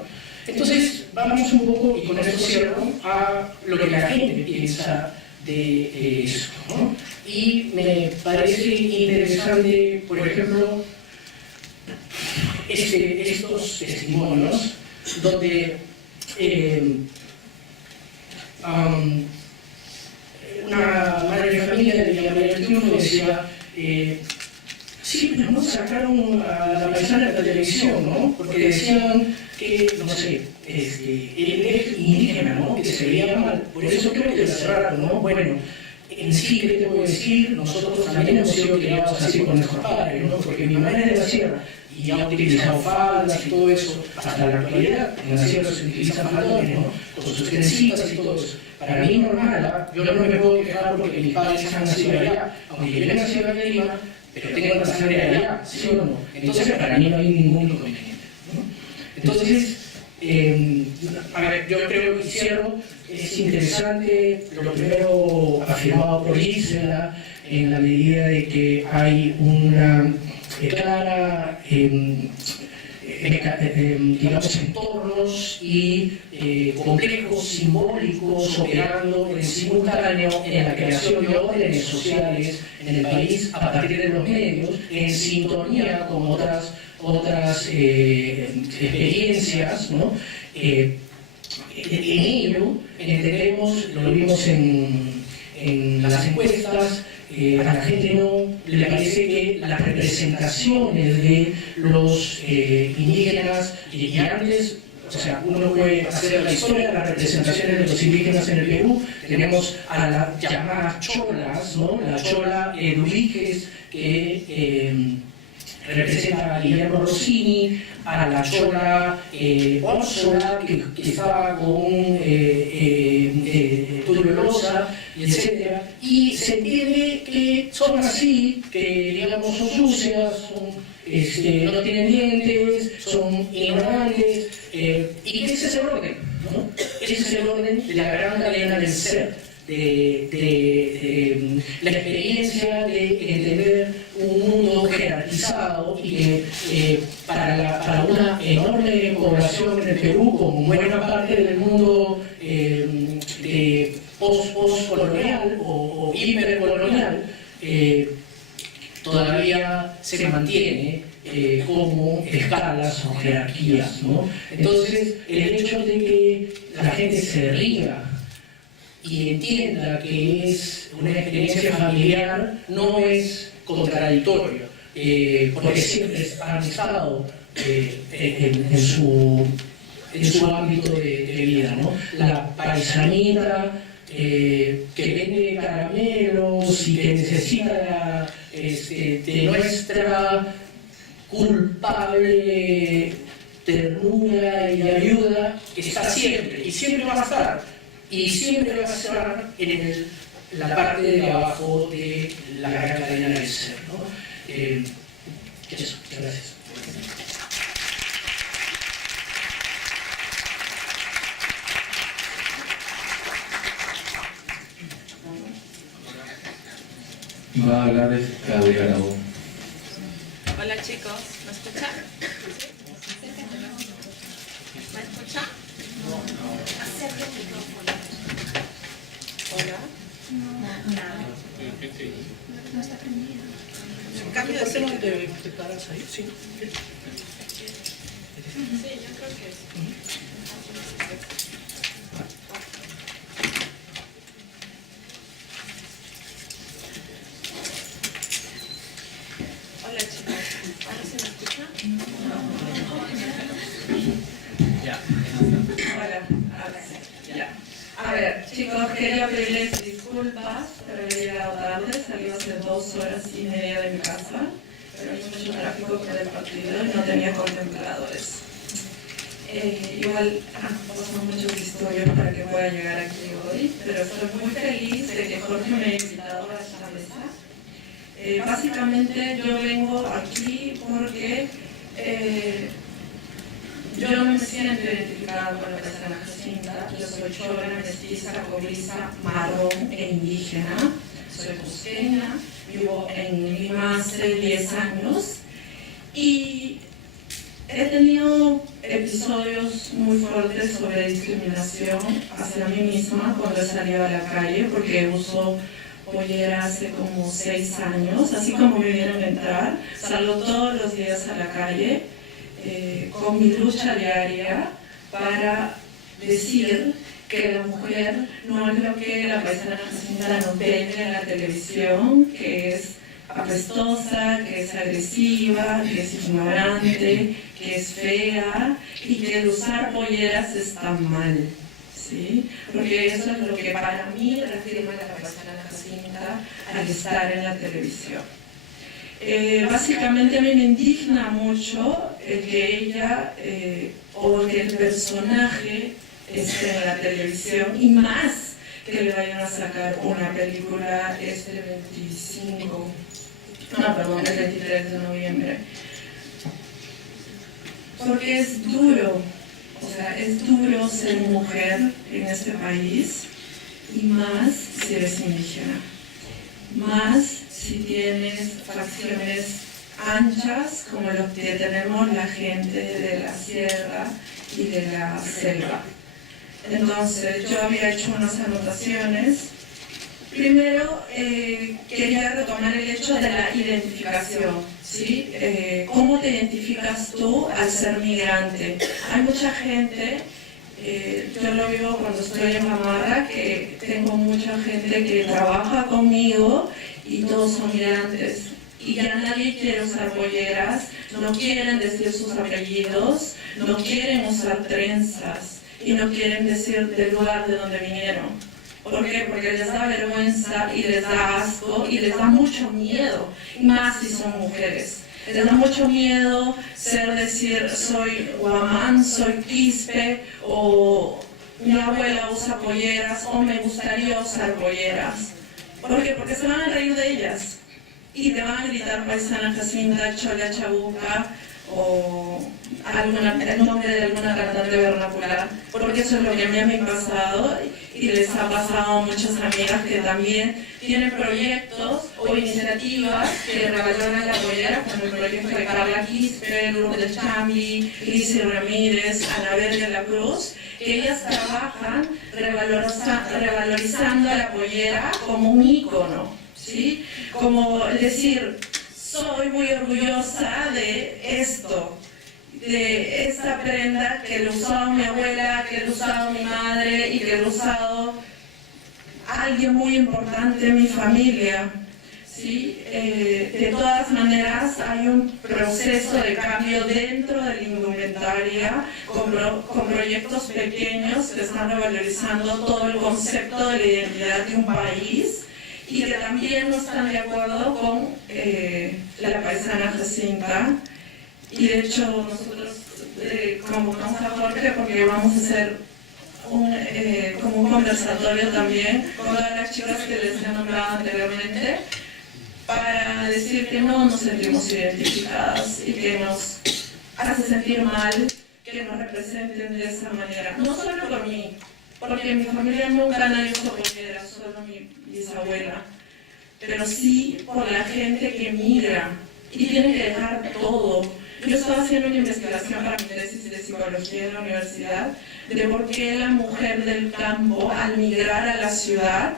Entonces, vamos un poco, y con esto cierro, a lo que la gente piensa de esto, ¿no? Y me parece interesante, por ejemplo, estos testimonios, donde una madre de familia de Villa María del Triunfo decía, sí, pero no sacaron a la paisana de la televisión, ¿no? Porque decían que, no sé, él es indígena, ¿no? Que se veía mal. Por eso creo que la cerraron, ¿no? Bueno, en sí, ¿qué te puedo decir? Nosotros también hemos sido criados así con nuestros padres, ¿no? Porque mi madre es de la sierra y ha utilizado faldas y todo eso. Hasta la actualidad, en la sierra se utilizan faldones, ¿no? Con sus trencitas y todo eso. Para mí normal, ¿eh? Yo no me puedo quejar porque mis padres han nacido allá, aunque yo he nacido allá en Lima, pero tengo la sangre allá, ¿sí o no? Entonces para mí no hay ningún inconveniente, ¿no? Entonces, a ver, yo creo que cierro, es interesante lo primero afirmado por Gisela, en la medida de que hay una clara, digamos, entornos y complejos simbólicos operando en simultáneo en la creación de órdenes sociales en el país a partir de los medios, en sintonía con otras experiencias, ¿no? En ello entendemos, lo vimos en las encuestas, a la gente no le parece que las representaciones de los indígenas y antes, o sea, uno puede hacer la historia de las representaciones de los indígenas en el Perú. Tenemos a las llamadas cholas, ¿no? La chola Eduviges, que representa a Guillermo Rossini, a la chola Úrsula, que estaba con Tulio Loza, etc. Y se entiende que son así, que digamos son sucias, no tienen dientes, son ignorantes, y que ese es el orden, ¿no? Ese es el orden de la gran cadena del ser, de la experiencia de entender un mundo jerarquizado y que para una enorme población en el Perú, como buena parte del mundo de post-colonial o hipercolonial, todavía se mantiene como escalas o jerarquías, ¿no? Entonces, el hecho de que la gente se ría y entienda que es una experiencia familiar no es contradictorio, porque siempre han estado en su ámbito de vida, ¿no? La paisanita que vende caramelos y que necesita de nuestra culpable ternura y ayuda, está siempre, y siempre va a estar, y siempre va a estar en la parte de abajo de la gran cadena del ser, ¿no? Eso, gracias. Va a hablar Claudia Aragón. Hola chicos, ¿me escuchan? ¿Me escuchan? Acerca el micrófono. Hola. No está prendido. Cambio de sonido. ¿Te paras ahí? Sí. Sí, yo creo que sí. Hola chicos, ¿ahora se me escucha? Hola, ahora sí, ya. A ver, chicos, quería pedirles disculpas por haber llegado tarde. Salí hace 2 horas y media de mi casa, pero hay mucho tráfico por el partido y no tenía contemplado eso. Igual pasan muchas historias para que pueda llegar aquí hoy, pero estoy muy feliz de que Jorge me haya invitado a esta mesa. Básicamente yo vengo aquí porque yo no me siento identificada con la paisana Jacinta. Yo soy chola, mestiza, cobriza, marrón e indígena. Soy cusqueña, vivo en Lima hace 10 años y he tenido episodios muy fuertes sobre discriminación hacia mí misma cuando he salido a la calle, porque uso pollera hace como 6 años, así como me vieron entrar. Salgo todos los días a la calle con mi lucha diaria para decir que la mujer no es lo que la paisana Jacinta nos vende en la televisión, que es apestosa, que es agresiva, que es ignorante, que es fea y que el usar polleras está mal, ¿sí? Porque eso es lo que para mí reafirma la paisana Jacinta al estar en la televisión. Básicamente a mí me indigna mucho el que ella o que el personaje esté en la televisión, y más que le vayan a sacar una película el 23 de noviembre. Porque es duro, o sea, es duro ser mujer en este país, y más si eres indígena, más si tienes facciones anchas como los que tenemos la gente de la sierra y de la selva. Entonces yo había hecho unas anotaciones. Primero quería retomar el hecho de la identificación, ¿sí? ¿Cómo te identificas tú al ser migrante? Hay mucha gente, yo lo vivo cuando estoy en Gamarra, que tengo mucha gente que trabaja conmigo y todos son migrantes. Y ya nadie quiere usar polleras, no quieren decir sus apellidos, no quieren usar trenzas y no quieren decir del lugar de donde vinieron. ¿Por qué? Porque les da vergüenza y les da asco y les da mucho miedo, y más si son mujeres. Les da mucho miedo decir soy guamán, soy quispe, o mi abuela usa polleras, o me gustaría usar polleras. ¿Por qué? Porque se van a reír de ellas y te van a gritar paisana Jacinta, chola chabuca, o el nombre de alguna cantante vernacular, porque eso es lo que a mí me ha pasado y les ha pasado a muchas amigas que también tienen proyectos o iniciativas que revaloran la pollera, como el proyecto de Carla Quispe, Lourdes Chambi, Lizzy Ramírez, Anabel de la Cruz, que ellas trabajan revalorizando a la pollera como un ícono, ¿sí? Como decir, soy muy orgullosa de esto, de esta prenda que lo usaba mi abuela, que lo usaba mi madre y que lo usado alguien muy importante en mi familia, ¿sí? De todas maneras hay un proceso de cambio dentro de la indumentaria con proyectos pequeños que están revalorizando todo el concepto de la identidad de un país, y que también no están de acuerdo con la paisana Jacinta. Y de hecho nosotros convocamos a Jorge porque vamos a hacer como un conversatorio también con todas las chicas que les he nombrado anteriormente, para decir que no nos sentimos identificadas y que nos hace sentir mal que nos representen de esa manera. No solo por mí, porque en mi familia nunca nadie usó pollera, solo mi bisabuela, pero sí por la gente que migra y tiene que dejar todo. Yo estaba haciendo una investigación para mi tesis de psicología en la universidad de por qué la mujer del campo, al migrar a la ciudad,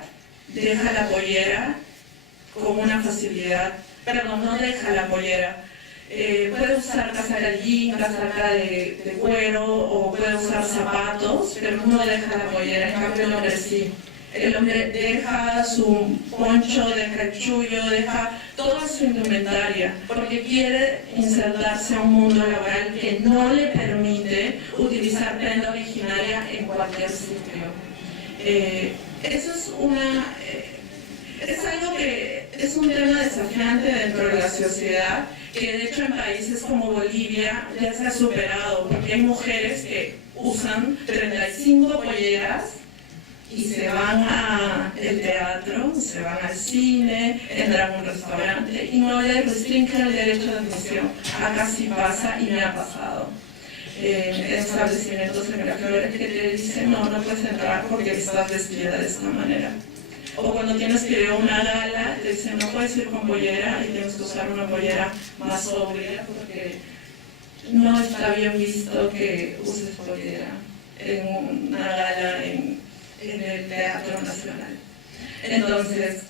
deja la pollera con una facilidad. Perdón, no deja la pollera. Puede usar casaca de jean, casaca de cuero, o puede usar zapatos, pero no deja la pollera. En cambio el hombre sí. El hombre deja su poncho, deja el chullo, deja toda su indumentaria, porque quiere insertarse a un mundo laboral que no le permite utilizar prenda originaria en cualquier sitio. Eso es algo que es un tema desafiante dentro de la sociedad, que de hecho en países como Bolivia ya se ha superado, porque hay mujeres que usan 35 polleras y se van al teatro, se van al cine, entran a un restaurante y no les restringen el derecho de admisión. Acá sí pasa y me ha pasado. Establecimientos de Miraflores que te dicen no puedes entrar porque estás vestida de esta manera. O cuando tienes que ir a una gala, te dicen no puedes ir con pollera y tienes que usar una pollera más sobria porque no está bien visto que uses pollera en una gala en el Teatro Nacional. Entonces,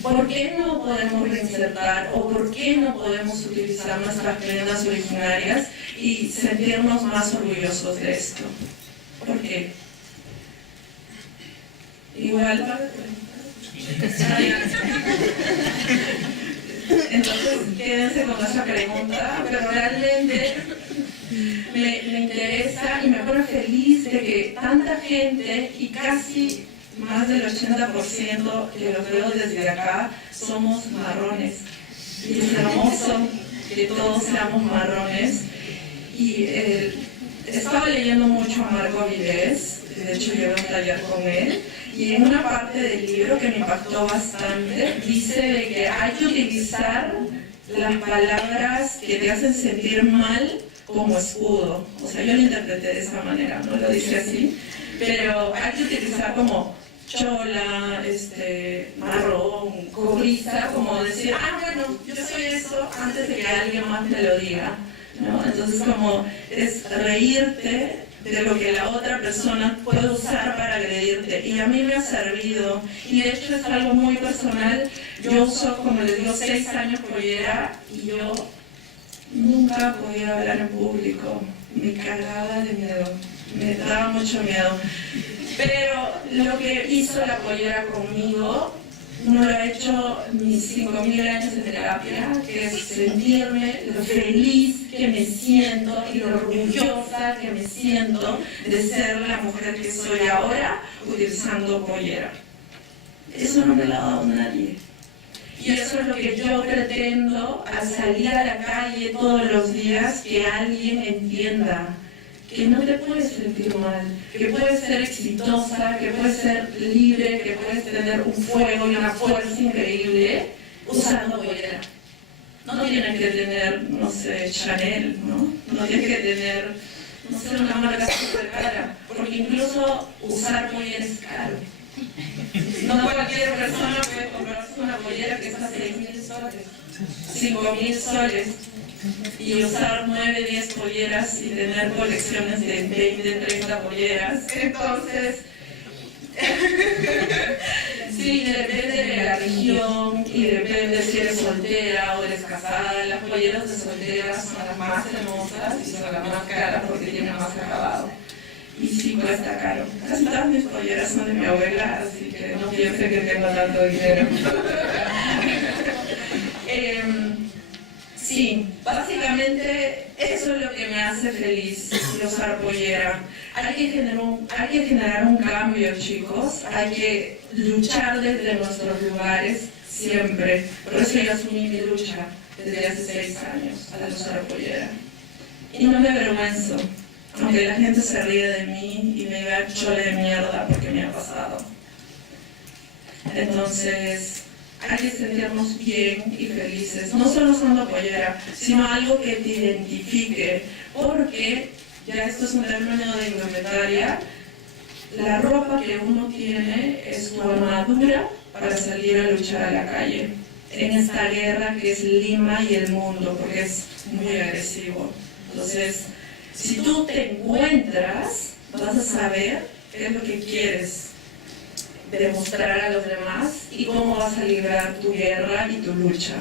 ¿por qué no podemos reinsertar o por qué no podemos utilizar nuestras prendas originarias y sentirnos más orgullosos de esto? ¿Por qué? Igual. Entonces, quédense con esa pregunta, pero realmente me interesa y me pone feliz de que tanta gente y casi más del 80% que los veo desde acá somos marrones. Y es hermoso que todos seamos marrones. Y estaba leyendo mucho a Marco Vilés, de hecho llevé un taller con él, y en una parte del libro que me impactó bastante, dice de que hay que utilizar las palabras que te hacen sentir mal como escudo. O sea, yo lo interpreté de esa manera, no lo dice así, pero hay que utilizar como chola, marrón, cobriza, como decir, bueno, yo soy eso antes de que alguien más me lo diga, ¿no? Entonces como es reírte de lo que la otra persona puede usar para agredirte, y a mí me ha servido, y de hecho es algo muy personal. Yo uso, como les digo, 6 años pollera, y yo nunca podía hablar en público, me cagaba de miedo, me daba mucho miedo. Pero lo que hizo la pollera conmigo no lo ha hecho mis 5.000 años de terapia, que es sentirme lo feliz que me siento y lo orgullosa que me siento de ser la mujer que soy ahora utilizando pollera. Eso no me lo ha dado nadie. Y eso es lo que yo pretendo al salir a la calle todos los días, que alguien entienda que no te puedes sentir mal, que puedes ser exitosa, que puedes ser libre, que puedes tener un fuego y una fuerza increíble usando pollera. No tienes que tener, no sé, Chanel, ¿no? No tienes que tener, no sé, una marca súper cara, porque incluso usar pollera es caro. No cualquier persona puede comprarse una pollera que está 6.000 soles, 5.000 soles. Y usar 9, 10 polleras y tener colecciones de 20, 30 polleras. Entonces, sí, depende de la región y depende si eres soltera o eres casada. Las polleras de solteras son las más hermosas y son las más caras porque tienen más acabado. Y sí, cuesta caro. Casi todas mis polleras son de mi abuela, así que no piense que tengo tanto dinero. Sí, básicamente eso es lo que me hace feliz, usar pollera. Hay que generar un cambio, chicos. Hay que luchar desde nuestros lugares siempre. Por eso yo asumí mi lucha desde hace 6 años al usar pollera. Y no me avergüenzo, aunque la gente se ríe de mí y me diga chole de mierda porque me ha pasado. Entonces, hay que sentirnos bien y felices, no solo usando pollera, sino algo que te identifique, porque, ya esto es un término de indumentaria, la ropa que uno tiene es su armadura para salir a luchar a la calle, en esta guerra que es Lima y el mundo, porque es muy agresivo. Entonces, si tú te encuentras, vas a saber qué es lo que quieres demostrar a los demás y cómo vas a librar tu guerra y tu lucha,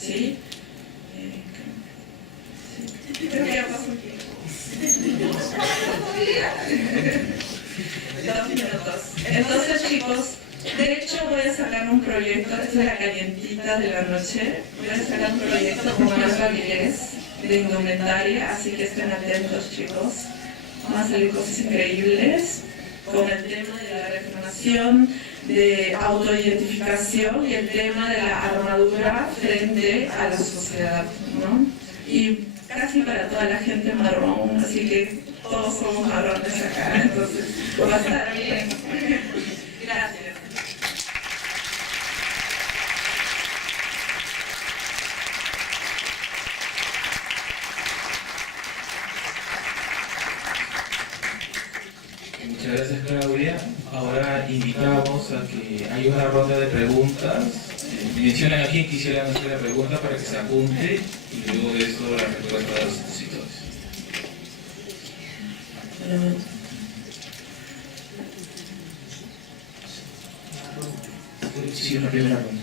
¿sí? Creo que ya pasó un tiempo. 2 minutos. Entonces, chicos, de hecho voy a sacar un proyecto, esta es la calientita de la noche, voy a sacar un proyecto con Marco Vilés de indumentaria, así que estén atentos, chicos. Van a salir cosas increíbles con el tema de la reafirmación, de autoidentificación y el tema de la armadura frente a la sociedad, ¿no? Y casi para toda la gente marrón, así que todos somos marrones acá, entonces va a estar bien. Gracias. Muchas gracias, Claudia. Ahora invitamos a que haya una ronda de preguntas. Mencionan a quién quisieran hacer la pregunta para que se apunte y luego de eso la respuesta de los expositores. Sí, la primera ronda.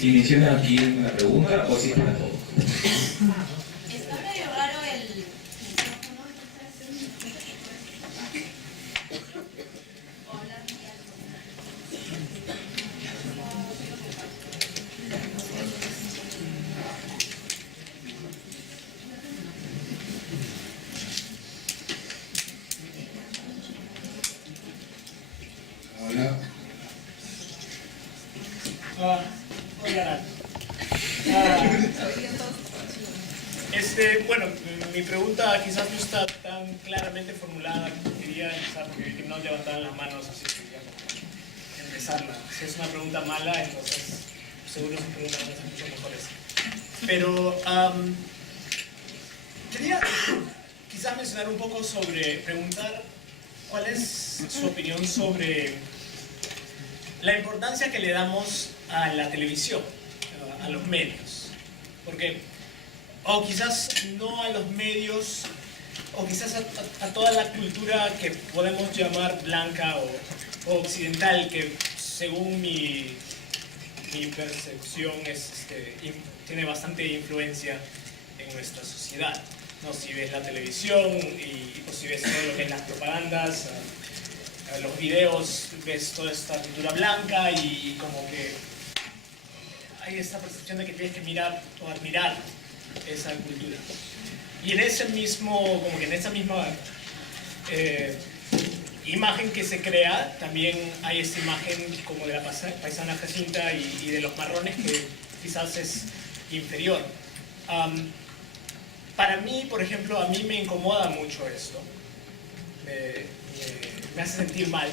¿Y mencionan a quién la pregunta o si es para todos? Está medio raro el micrófono. Hola. Hola. Bueno, mi pregunta quizás no está tan claramente formulada. Quería empezar porque no levantaban las manos, así que quería empezarla. Si es una pregunta mala, entonces seguro sus preguntas van a ser mucho mejores. Pero quería quizás mencionar un poco preguntar cuál es su opinión sobre la importancia que le damos a la televisión, a los medios. Porque, o quizás no a los medios, o quizás a toda la cultura que podemos llamar blanca o occidental, que según mi percepción tiene bastante influencia en nuestra sociedad, ¿no? Si ves la televisión o si ves todo lo que es las propagandas, los videos, ves toda esta cultura blanca y como que hay esta percepción de que tienes que mirar o admirar esa cultura. Y en ese mismo, como que en esa misma imagen que se crea, también hay esta imagen como de la paisana Jacinta y de los marrones que quizás es inferior. Para mí, por ejemplo, a mí me incomoda mucho esto. Me hace sentir mal.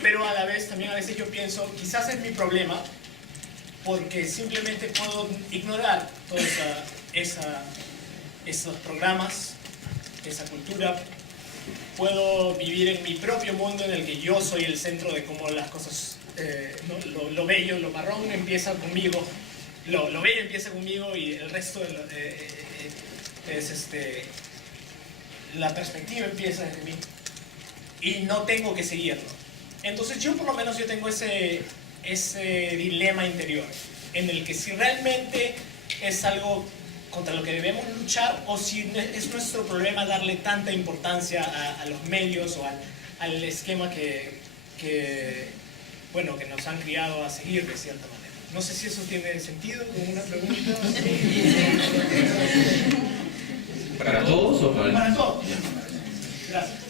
Pero a la vez, también a veces yo pienso, quizás es mi problema, porque simplemente puedo ignorar todos esos programas, esa cultura. Puedo vivir en mi propio mundo en el que yo soy el centro de cómo las cosas, lo bello, lo marrón empieza conmigo, lo bello empieza conmigo y el resto la perspectiva empieza desde mí y no tengo que seguirlo. Entonces yo por lo menos tengo ese dilema interior en el que si realmente es algo contra lo que debemos luchar o si es nuestro problema darle tanta importancia a los medios o al esquema que nos han criado a seguir de cierta manera. No sé si eso tiene sentido como una pregunta. ¿Para todos o para...? Para todos. Gracias.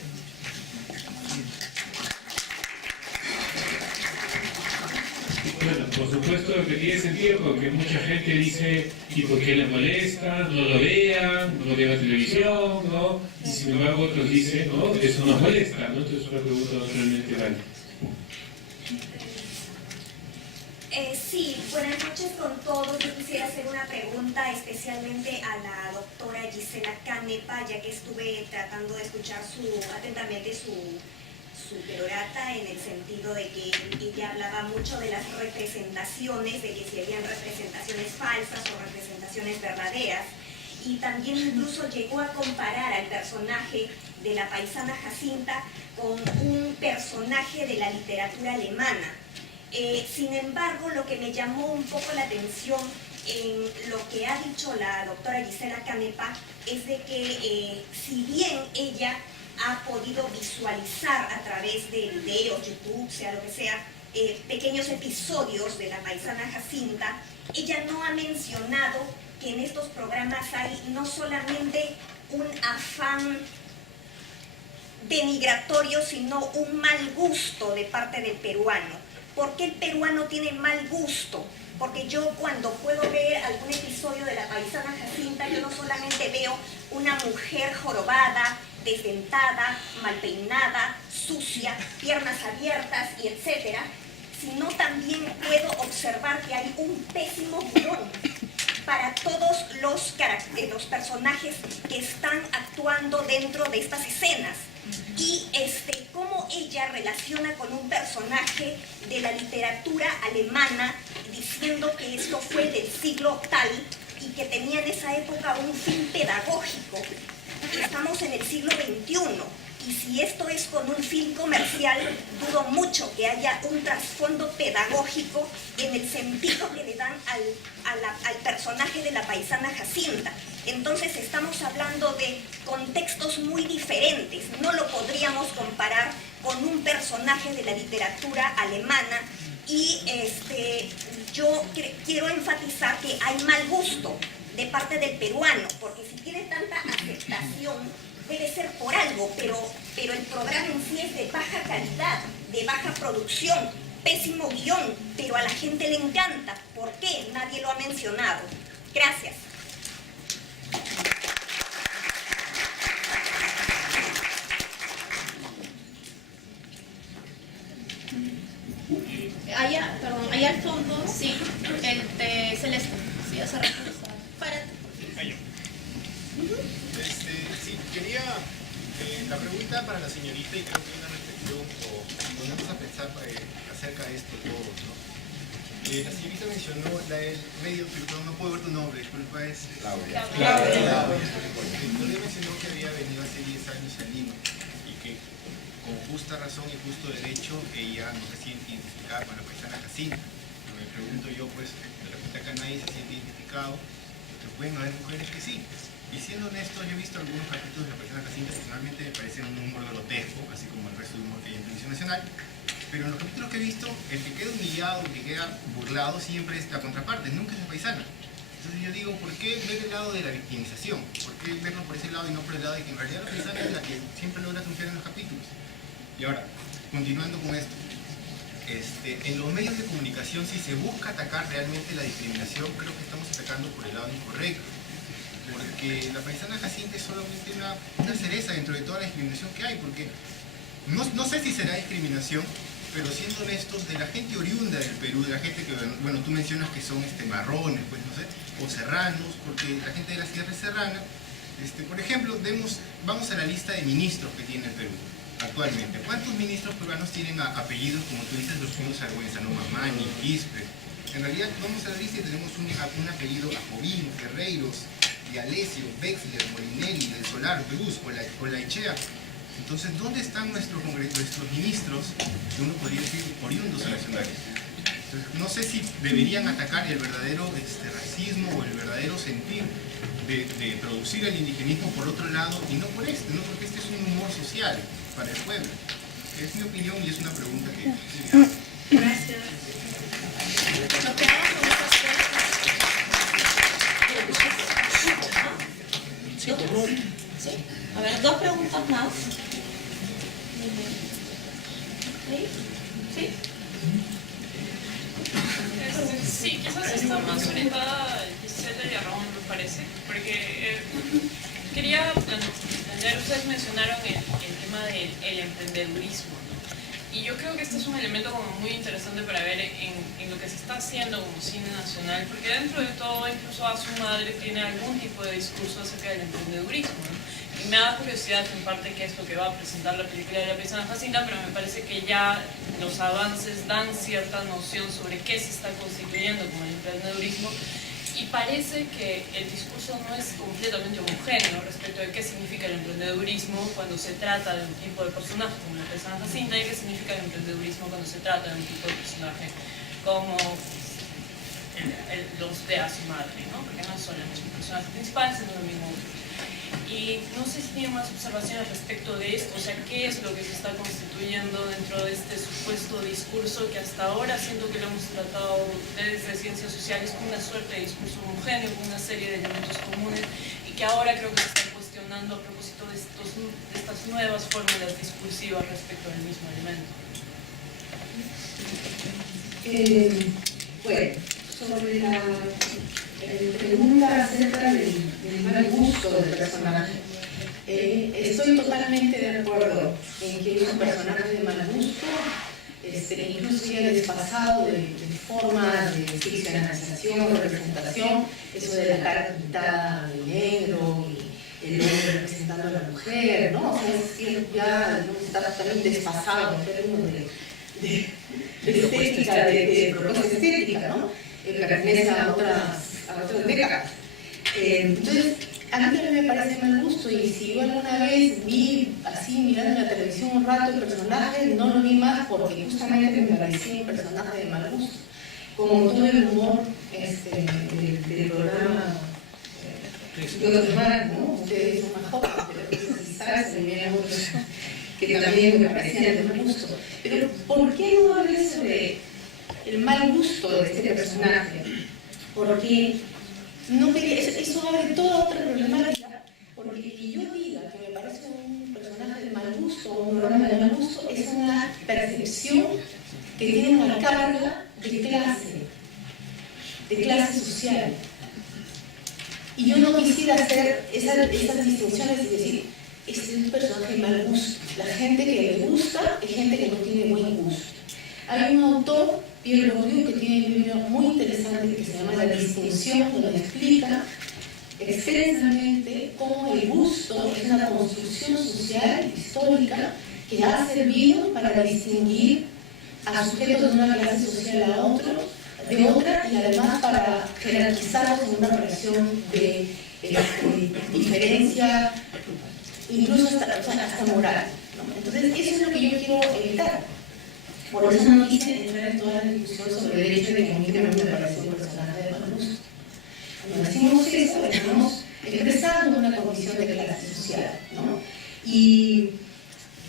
Bueno, por supuesto que tiene sentido porque mucha gente dice ¿y por qué les molesta? No lo vean, no vean la televisión, ¿no? Y sin embargo otros dicen, ¿no? Eso nos molesta, ¿no? Entonces es una pregunta realmente válida. Sí, buenas noches con todos. Yo quisiera hacer una pregunta especialmente a la doctora Gisela Canepa, ya que estuve tratando de escuchar atentamente su perorata en el sentido de que ella hablaba mucho de las representaciones, de que si habían representaciones falsas o representaciones verdaderas, y también incluso llegó a comparar al personaje de la paisana Jacinta con un personaje de la literatura alemana. Sin embargo, lo que me llamó un poco la atención en lo que ha dicho la doctora Gisela Canepa es de que si bien ella ha podido visualizar a través de videos, YouTube, sea lo que sea, pequeños episodios de la paisana Jacinta, ella no ha mencionado que en estos programas hay no solamente un afán denigratorio, sino un mal gusto de parte del peruano. ¿Por qué el peruano tiene mal gusto porque yo cuando puedo ver algún episodio de La paisana Jacinta, yo no solamente veo una mujer jorobada, desdentada, mal peinada, sucia, piernas abiertas y etcétera, sino también puedo observar que hay un pésimo guión para todos los personajes que están actuando dentro de estas escenas. Y cómo ella relaciona con un personaje de la literatura alemana diciendo que esto fue del siglo tal y que tenía en esa época un fin pedagógico. Estamos en el siglo XXI y si esto es con un fin comercial, dudo mucho que haya un trasfondo pedagógico en el sentido que le dan al personaje de la paisana Jacinta. Entonces estamos hablando de contextos muy diferentes, no lo podríamos comparar con un personaje de la literatura alemana y yo quiero enfatizar que hay mal gusto de parte del peruano, porque si tiene tanta aceptación debe ser por algo, pero el programa en sí es de baja calidad, de baja producción, pésimo guión, pero a la gente le encanta. ¿Por qué? Nadie lo ha mencionado. Gracias. Allá al fondo, sí, el de Celeste, sí, hace referencia. Sí, quería la pregunta para la señorita y creo que una reflexión o ponemos a pensar acerca de esto todos, ¿no? La señorita mencionó el medio, pero no puedo ver tu nombre, disculpa, es Claudia. Claudia mencionó que había venido hace 10 años a Lima y que con justa razón y justo derecho ella no se siente identificada con la paisana Jacinta. Me pregunto yo, pues, de repente acá nadie se siente identificado, pero pueden haber mujeres que sí. Y siendo honesto, yo he visto algunos capítulos de la paisana Jacinta, personalmente me parecen un humor grotesco, así como el resto de humor que hay en televisión nacional. Pero en los capítulos que he visto, el que queda humillado, el que queda burlado, siempre es la contraparte, nunca es la paisana. Entonces yo digo, ¿por qué ver el lado de la victimización? ¿Por qué verlo por ese lado y no por el lado de que en realidad la paisana es la que siempre logra triunfar en los capítulos? Y ahora, continuando con esto, en los medios de comunicación, si se busca atacar realmente la discriminación, creo que estamos atacando por el lado incorrecto. Porque la paisana Jacinta es solamente una cereza dentro de toda la discriminación que hay, porque no sé si será discriminación, pero siendo honestos, de la gente oriunda del Perú, de la gente que, bueno, tú mencionas que son marrones, pues no sé, o serranos, porque la gente de la sierra es serrana, por ejemplo, vamos a la lista de ministros que tiene el Perú actualmente. ¿Cuántos ministros peruanos tienen apellidos, como tú dices, los Punos Argüenza, no Mamani, Quispe? En realidad, vamos a la lista y tenemos un apellido Ajovino, Ferreiros, D'Alessio, Wexler, Molinelli, Del Solar, Bruce, Olaechea. Entonces, ¿dónde están nuestros ministros, que uno podría decir oriundos nacionales? Entonces, no sé si deberían atacar el verdadero racismo o el verdadero sentir de producir el indigenismo por otro lado y no por no porque este es un humor social para el pueblo. Es mi opinión y es una pregunta que... Gracias. Nos quedamos con esas preguntas. Sí. A ver, 2 preguntas más. ¿Sí? Sí, quizás está más orientada a Gisela y a Ramón, me parece, porque quería entender, ustedes mencionaron el tema del emprendedurismo, ¿no? Y yo creo que este es un elemento como muy interesante para ver en lo que se está haciendo como cine nacional, porque dentro de todo, incluso a su madre tiene algún tipo de discurso acerca del emprendedurismo, ¿no? Y me da curiosidad en parte qué es lo que va a presentar la película de la paisana Jacinta, pero me parece que ya los avances dan cierta noción sobre qué se está constituyendo como el emprendedurismo y parece que el discurso no es completamente homogéneo respecto de qué significa el emprendedurismo cuando se trata de un tipo de personaje como la paisana Jacinta y qué significa el emprendedurismo cuando se trata de un tipo de personaje como los de a su madre, ¿no? Porque no son los mismos personajes principales, sino lo mismo. Y no sé si tiene más observaciones respecto de esto, o sea, qué es lo que se está constituyendo dentro de este supuesto discurso que hasta ahora siento que lo hemos tratado desde ciencias sociales como una suerte de discurso homogéneo, con una serie de elementos comunes, y que ahora creo que se está cuestionando a propósito de estas nuevas fórmulas discursivas respecto del mismo elemento. Bueno, sobre la pregunta acerca del mal gusto del personaje. Estoy totalmente de acuerdo en que es un personaje de mal gusto, incluso ya desfasado de formas de ficcionalización, de representación, eso de la cara pintada de negro y el hombre representando a la mujer, ¿no? O sea, es que ya está totalmente desfasado en términos de estética, de propuesta estética, ¿no? Pertenece a otras décadas. Entonces, a mí también me parece mal gusto, y si yo alguna vez vi así mirando en la televisión un rato el personaje, no lo vi más porque justamente me parecía un personaje de mal gusto. Como todo el humor del programa de otros más, ¿no? Ustedes son más jóvenes, pero quizás se vean otros que también me parecían de mal gusto. Pero ¿por qué no hablé sobre el mal gusto de este personaje? Porque no quería, eso abre toda otra problemática, porque que yo diga que me parece un personaje de mal gusto o un programa de mal gusto es una percepción que tiene una carga de clase social. Y yo no quisiera hacer esas distinciones y decir, este es un personaje de mal gusto. La gente que le gusta es gente que no tiene buen gusto. Hay un autor, Pierre Bourdieu, que tiene un libro muy interesante que se llama La distinción, donde explica extensamente cómo el gusto es una construcción social, histórica, que ha servido para distinguir a sujetos de una clase social de otra, y además para jerarquizarlos en una relación de diferencia, incluso hasta moral, ¿no? Entonces, eso es lo que yo quiero evitar. Por eso no quise entrar en toda la discusión sobre el hecho de que a mí también me parece un personaje de mal gusto. Cuando decimos eso, estamos expresando una condición de clase social, ¿no? Y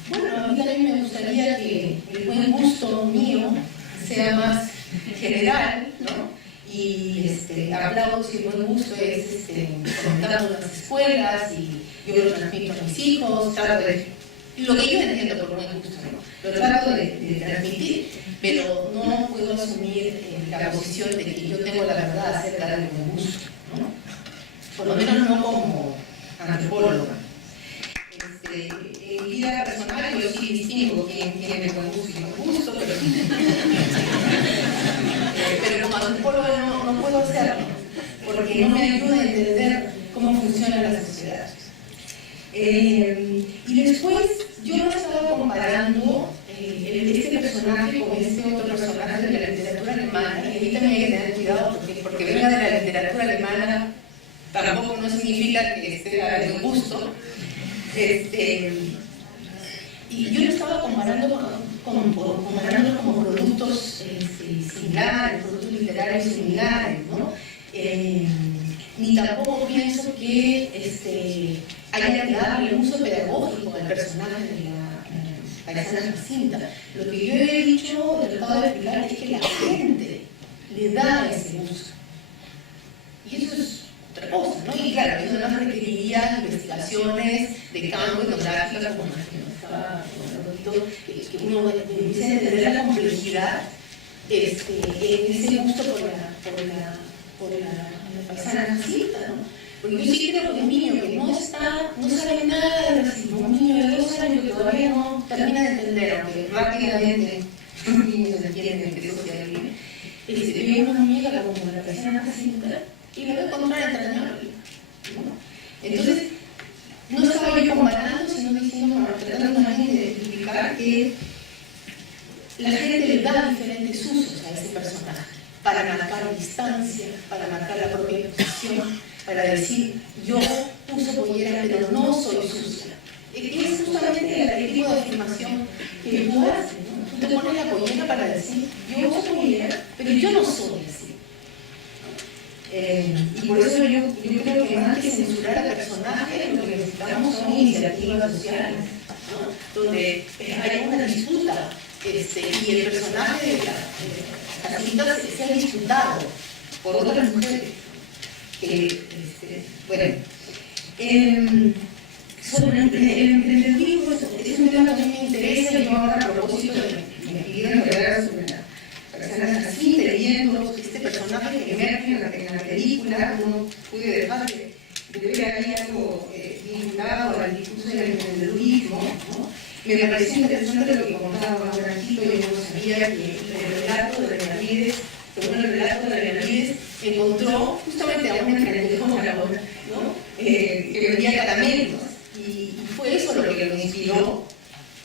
bueno, a mí también me gustaría que el buen gusto mío sea más general, ¿no? Y aplaudo si el buen gusto es comentando en las escuelas, y yo lo transmito a mis hijos, trato de, lo que yo entiendo por buen gusto, ¿no? Lo trato de transmitir, pero no puedo asumir la posición de que yo tengo la verdad acerca del buen gusto, ¿no? Por lo menos no como antropóloga. En mi vida personal yo sí distingo quién tiene buen gusto y buen gusto, pero como antropóloga no puedo hacerlo, porque no me ayuda a entender cómo funciona la sociedad. Y después yo no estaba comparando este personaje con este otro personaje de la literatura alemana, y ahí también hay que tener cuidado, porque venga de la literatura alemana tampoco no significa que sea de buen gusto. Y yo lo estaba comparando como productos similares, productos literarios similares, ¿no? Ni tampoco pienso que haya que darle uso pedagógico al personaje de la paisana Jacinta. Lo que yo he dicho, tratado de explicar, es que la gente le da ese uso. Y eso es otra cosa, ¿no? Y claro, eso no requeriría investigaciones de campo etnográficas, como estaba que uno empieza a entender la complejidad en ese gusto por la paisana Jacinta, ¿no? Porque yo sí creo que un niño que no sabe nada de racismo, un niño de 2 años que todavía no termina de entender, aunque rápidamente los niños entienden que eso se vive, ve una muñeca como la paisana Jacinta y la va a encontrar entrañable, ¿no? Entonces, no estaba yo comparando, sino diciendo, tratando también de explicar que la gente le da diferentes usos a ese personaje, para marcar distancia, para marcar la propia posición, para decir, yo uso pollera, pero no soy sucia. Es justamente el tipo de afirmación que tú haces, ¿no? Tú te pones la pollera para decir, yo uso pollera, pero yo no soy así. Y por eso yo creo que más que censurar al personaje, lo que necesitamos son iniciativas sociales, ¿no? Donde hay una disputa y el personaje de la Jacinta sea disputado por otras mujeres. Bueno, sobre el emprendedurismo es un tema que me interesa. Yo ahora, a propósito, me pidieron hablar sobre la persona Jacinta, leyendo este personaje personajes que emergen en la película, no pude dejar de ver ahí algo vinculado al discurso del emprendedurismo, ¿no? Me pareció interesante lo que contaba Francisco, yo no sabía que el relato de Benavides, según el relato de Benavides, encontró justamente a una emprendedora, ¿no? Que vendía caramelos, y fue eso lo que lo inspiró.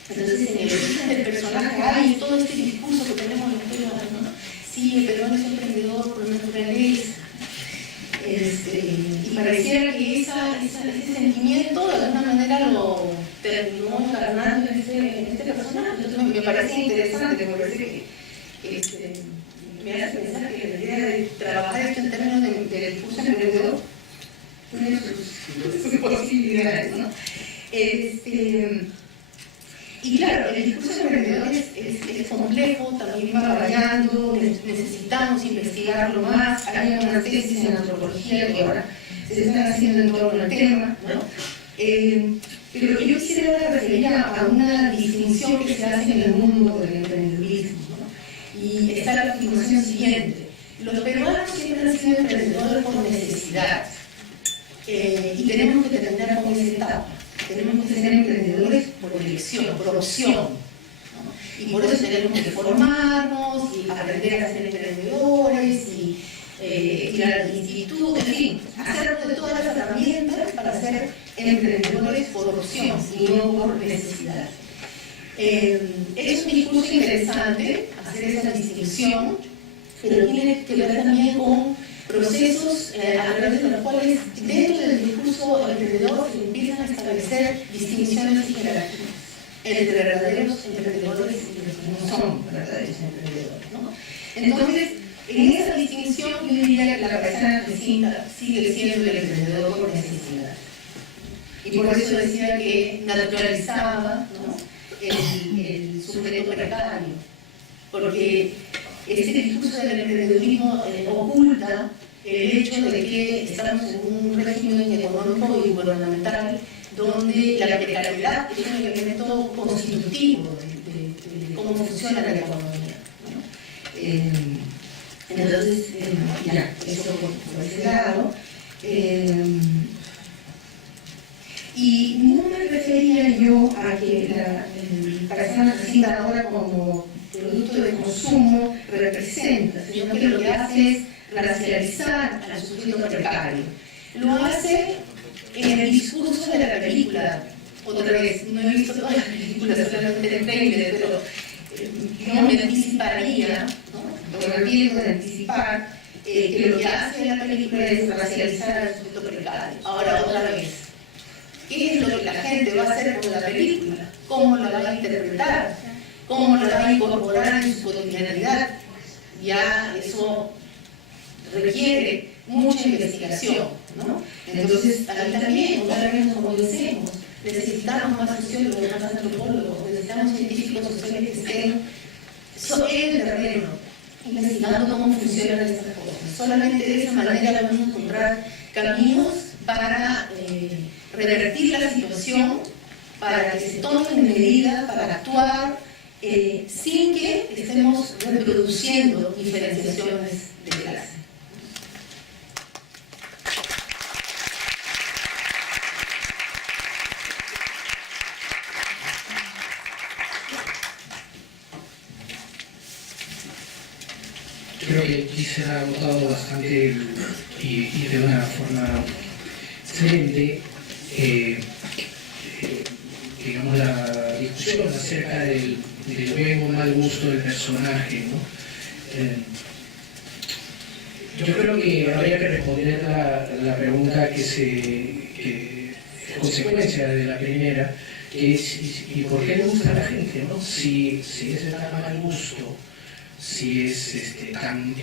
Entonces, en el origen del personaje hay todo este discurso que tenemos los peruanos, ¿no? Sí, el peruano es emprendedor por naturaleza. Y pareciera que ese sentimiento de alguna manera lo terminó encarnando en este personaje. Entonces me parece interesante, me parece que me hace pensar que la idea de trabajar esto en términos del discurso emprendedor tiene sus posibilidades, ¿no? Y claro, el discurso emprendedor es complejo, también va variando, necesitamos investigarlo más. Hay una tesis en antropología que ahora se están haciendo en torno al tema, ¿no? Pero yo quisiera referir a una distinción que se hace en el mundo del emprendedurismo, ¿no? Y está la afirmación siguiente: los peruanos siempre han sido emprendedores por necesidad, y tenemos que terminar con esa etapa. Tenemos que ser emprendedores por elección, por opción, ¿no? Y por eso tenemos que formarnos y aprender a ser emprendedores y ir al instituto, en fin, hacer de todas las herramientas para ser emprendedores por opción y no por necesidad. Es un discurso interesante hacer esa distinción, pero tiene que ver también con procesos a través de los cuales dentro del discurso emprendedor se empiezan a establecer distinciones y jerarquías entre verdaderos emprendedores y los que no son verdaderos emprendedores, ¿no? Entonces, en esa distinción yo diría que la paisana Jacinta sigue siendo el emprendedor por necesidad. Y por eso decía que naturalizaba, ¿no?, el sujeto precario, porque este discurso del emprendedurismo oculta el hecho de que estamos en un régimen económico y gubernamental donde la precariedad es un elemento constitutivo de cómo funciona la economía, ¿no? Entonces, ya, eso por ese lado. Y no me refería yo a que la paisana Jacinta ahora como producto de consumo representa, sino que lo que hace es racializar al sujeto precario. Lo hace en el discurso de la película. Otra vez, no he visto todas las películas, solamente el trailer, pero no me anticiparía, ¿no?, o me olvido de anticipar que lo que hace la película es racializar al sujeto precario. Ahora, otra vez, ¿qué es lo que la gente va a hacer con la película? ¿Cómo la va a interpretar? ¿Cómo la va a incorporar en su cotidianidad? Ya eso requiere mucha investigación, ¿no? Entonces, ahí también, otra vez, como decimos, necesitamos más sociólogos, más antropólogos, necesitamos científicos sociales que estén en el terreno, investigando cómo funcionan estas cosas. Solamente de esa manera vamos a encontrar caminos para revertir la situación, para que se tomen medidas, para actuar sin que estemos reproduciendo diferenciaciones de clase. Creo que Gisela ha agotado bastante y de una forma excelente digamos, la discusión acerca del buen o mal gusto del personaje, ¿no? Yo creo que habría que responder la pregunta que es consecuencia de la primera, que es ¿y por qué le gusta a la gente, ¿no? Si es de tan mal gusto, si es tan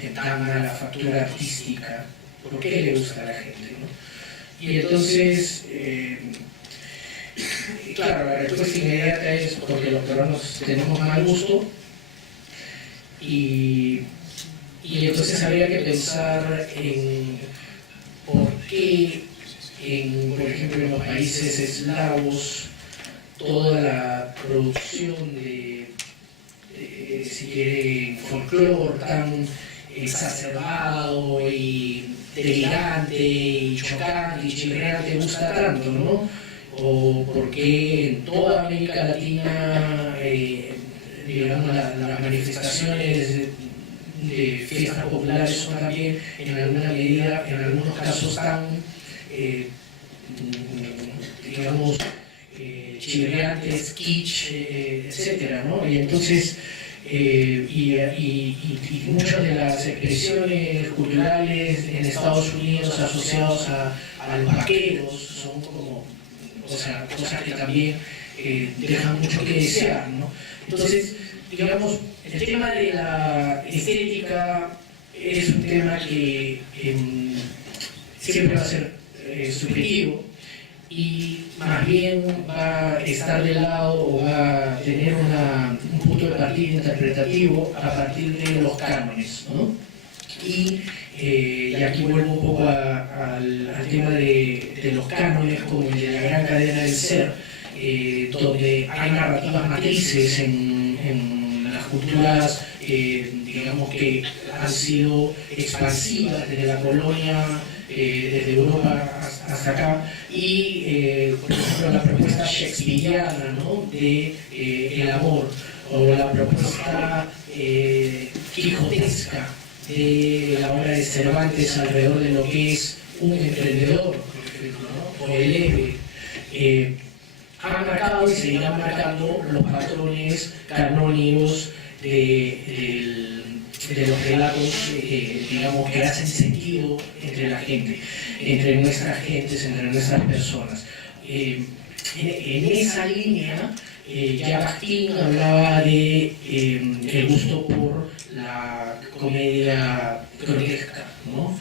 mala factura artística, ¿por qué le gusta a la gente, ¿no? Y entonces, claro, la respuesta inmediata es porque los peruanos tenemos mal gusto y entonces habría que pensar en por qué, por ejemplo, en los países eslavos, toda la producción de si quiere, folclore tan exacerbado y delirante y chocante y chirriante gusta tanto, ¿no? O porque en toda América Latina, digamos, las manifestaciones de fiestas populares son también en alguna medida, en algunos casos tan, digamos, chirriantes, kitsch, etcétera, ¿no? Y entonces, y muchas de las expresiones culturales en Estados Unidos asociados a los vaqueros son como, o sea, cosas que también dejan mucho que desear, ¿no? Entonces, digamos, el tema de la estética es un tema que siempre va a ser subjetivo y más bien va a estar del lado o va a tener un punto de partida interpretativo a partir de los cánones, ¿no? Y aquí vuelvo un poco al tema de los cánones como el de la gran cadena del ser, donde hay narrativas matrices en las culturas, digamos, que han sido expansivas desde la colonia, desde Europa hasta acá, y por ejemplo la propuesta shakespeariana, ¿no?, de el amor, o la propuesta quijotesca de la obra de Cervantes alrededor de lo que es un emprendedor, ¿no?, o el héroe, han marcado y seguirán marcando los patrones canónicos de los relatos, digamos, que hacen sentido entre la gente, entre nuestras gentes, entre nuestras personas. En esa línea, ya Bakhtin hablaba de el gusto por la comedia grotesca, ¿no?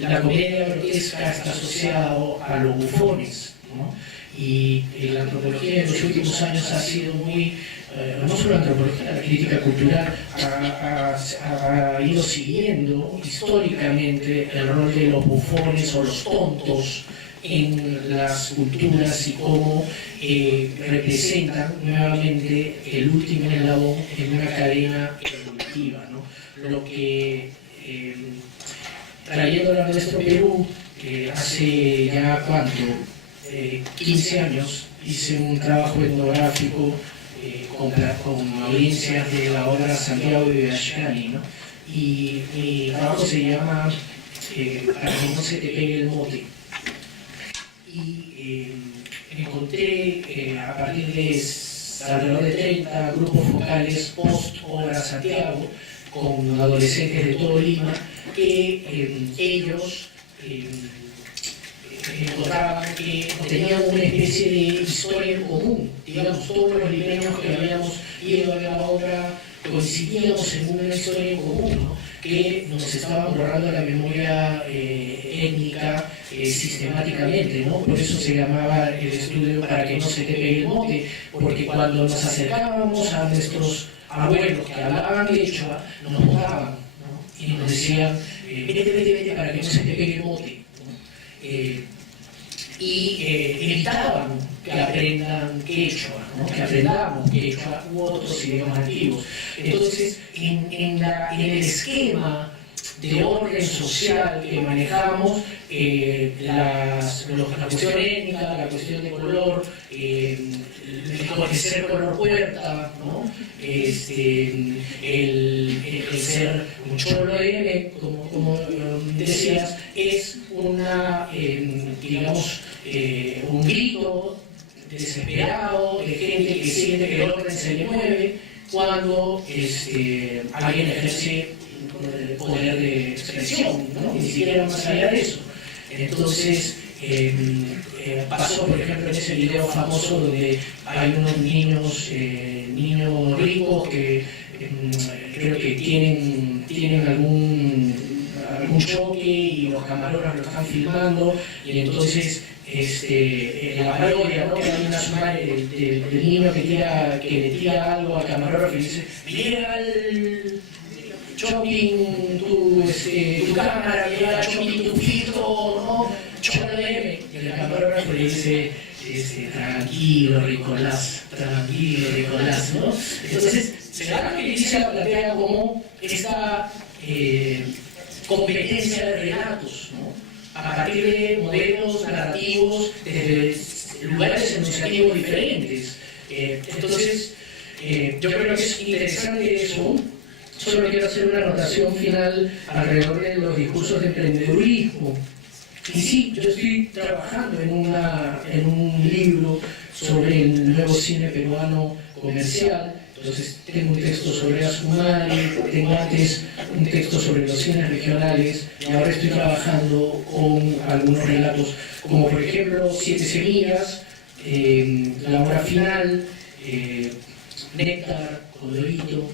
La comedia grotesca está asociada a los bufones, ¿no? Y la antropología en los últimos años ha sido muy, no solo la antropología, la crítica cultural ha ido siguiendo históricamente el rol de los bufones o los tontos en las culturas y cómo representan nuevamente el último eslabón en una cadena evolutiva, ¿no? Lo que, trayéndolo a nuestro Perú, que hace ya, ¿cuánto?, 15 años, hice un trabajo etnográfico con audiencias de la obra Santiago de Ashcani, ¿no? Y mi trabajo se llama Para que no se te pegue el mote. Y encontré a partir de alrededor de 30 grupos focales post-obra Santiago, con adolescentes de todo Lima, que ellos encontraban que tenían una especie de historia en común. Digamos, todos los limeños que habíamos ido a ver la obra coincidíamos en una historia en común, ¿no?, que nos estaban borrando la memoria étnica sistemáticamente, ¿no? Por eso se llamaba el estudio Para que no se te pegue el mote, porque cuando nos acercábamos a nuestros abuelos que hablaban quechua, nos botaban, ¿no?, y nos decían, vete para que no se te pegue el mote, ¿no? Y evitaban que aprendan quechua, ¿no?, que aprendamos quechua u otros idiomas antiguos. Entonces, en el esquema de orden social que manejamos, la cuestión étnica, la cuestión de color, el ser color puerta, ¿no?, el ser un cholo de como decías, es una, digamos, un grito desesperado de gente que siente que el orden se le mueve cuando alguien ejerce poder de expresión, ¿no?, ni siquiera más allá de eso. Entonces, pasó, por ejemplo, en ese video famoso donde hay unos niños ricos que creo que tienen algún choque y los camarógrafos lo están filmando, y entonces la parodia, ¿no?, que hay una suma del niño que le tira algo al camarógrafo y dice, mira el shopping tu cámara, mira shopping tu filtro, ¿no?, cholo de M. Y el camarógrafo le dice, tranquilo Ricolás, ¿no? Entonces, señala que Gisela plantea como esta competencia de relatos, ¿no? A partir de modelos narrativos desde lugares enunciativos diferentes. Entonces, yo creo que es interesante eso. Solo quiero hacer una anotación final alrededor de los discursos de emprendedurismo. Y sí, yo estoy trabajando en un libro sobre el nuevo cine peruano comercial. Entonces tengo un texto sobre Asumari, tengo antes un texto sobre los cines regionales y ahora estoy trabajando con algunos relatos, como por ejemplo Siete Semillas, La Hora Final, Néctar, Codorito.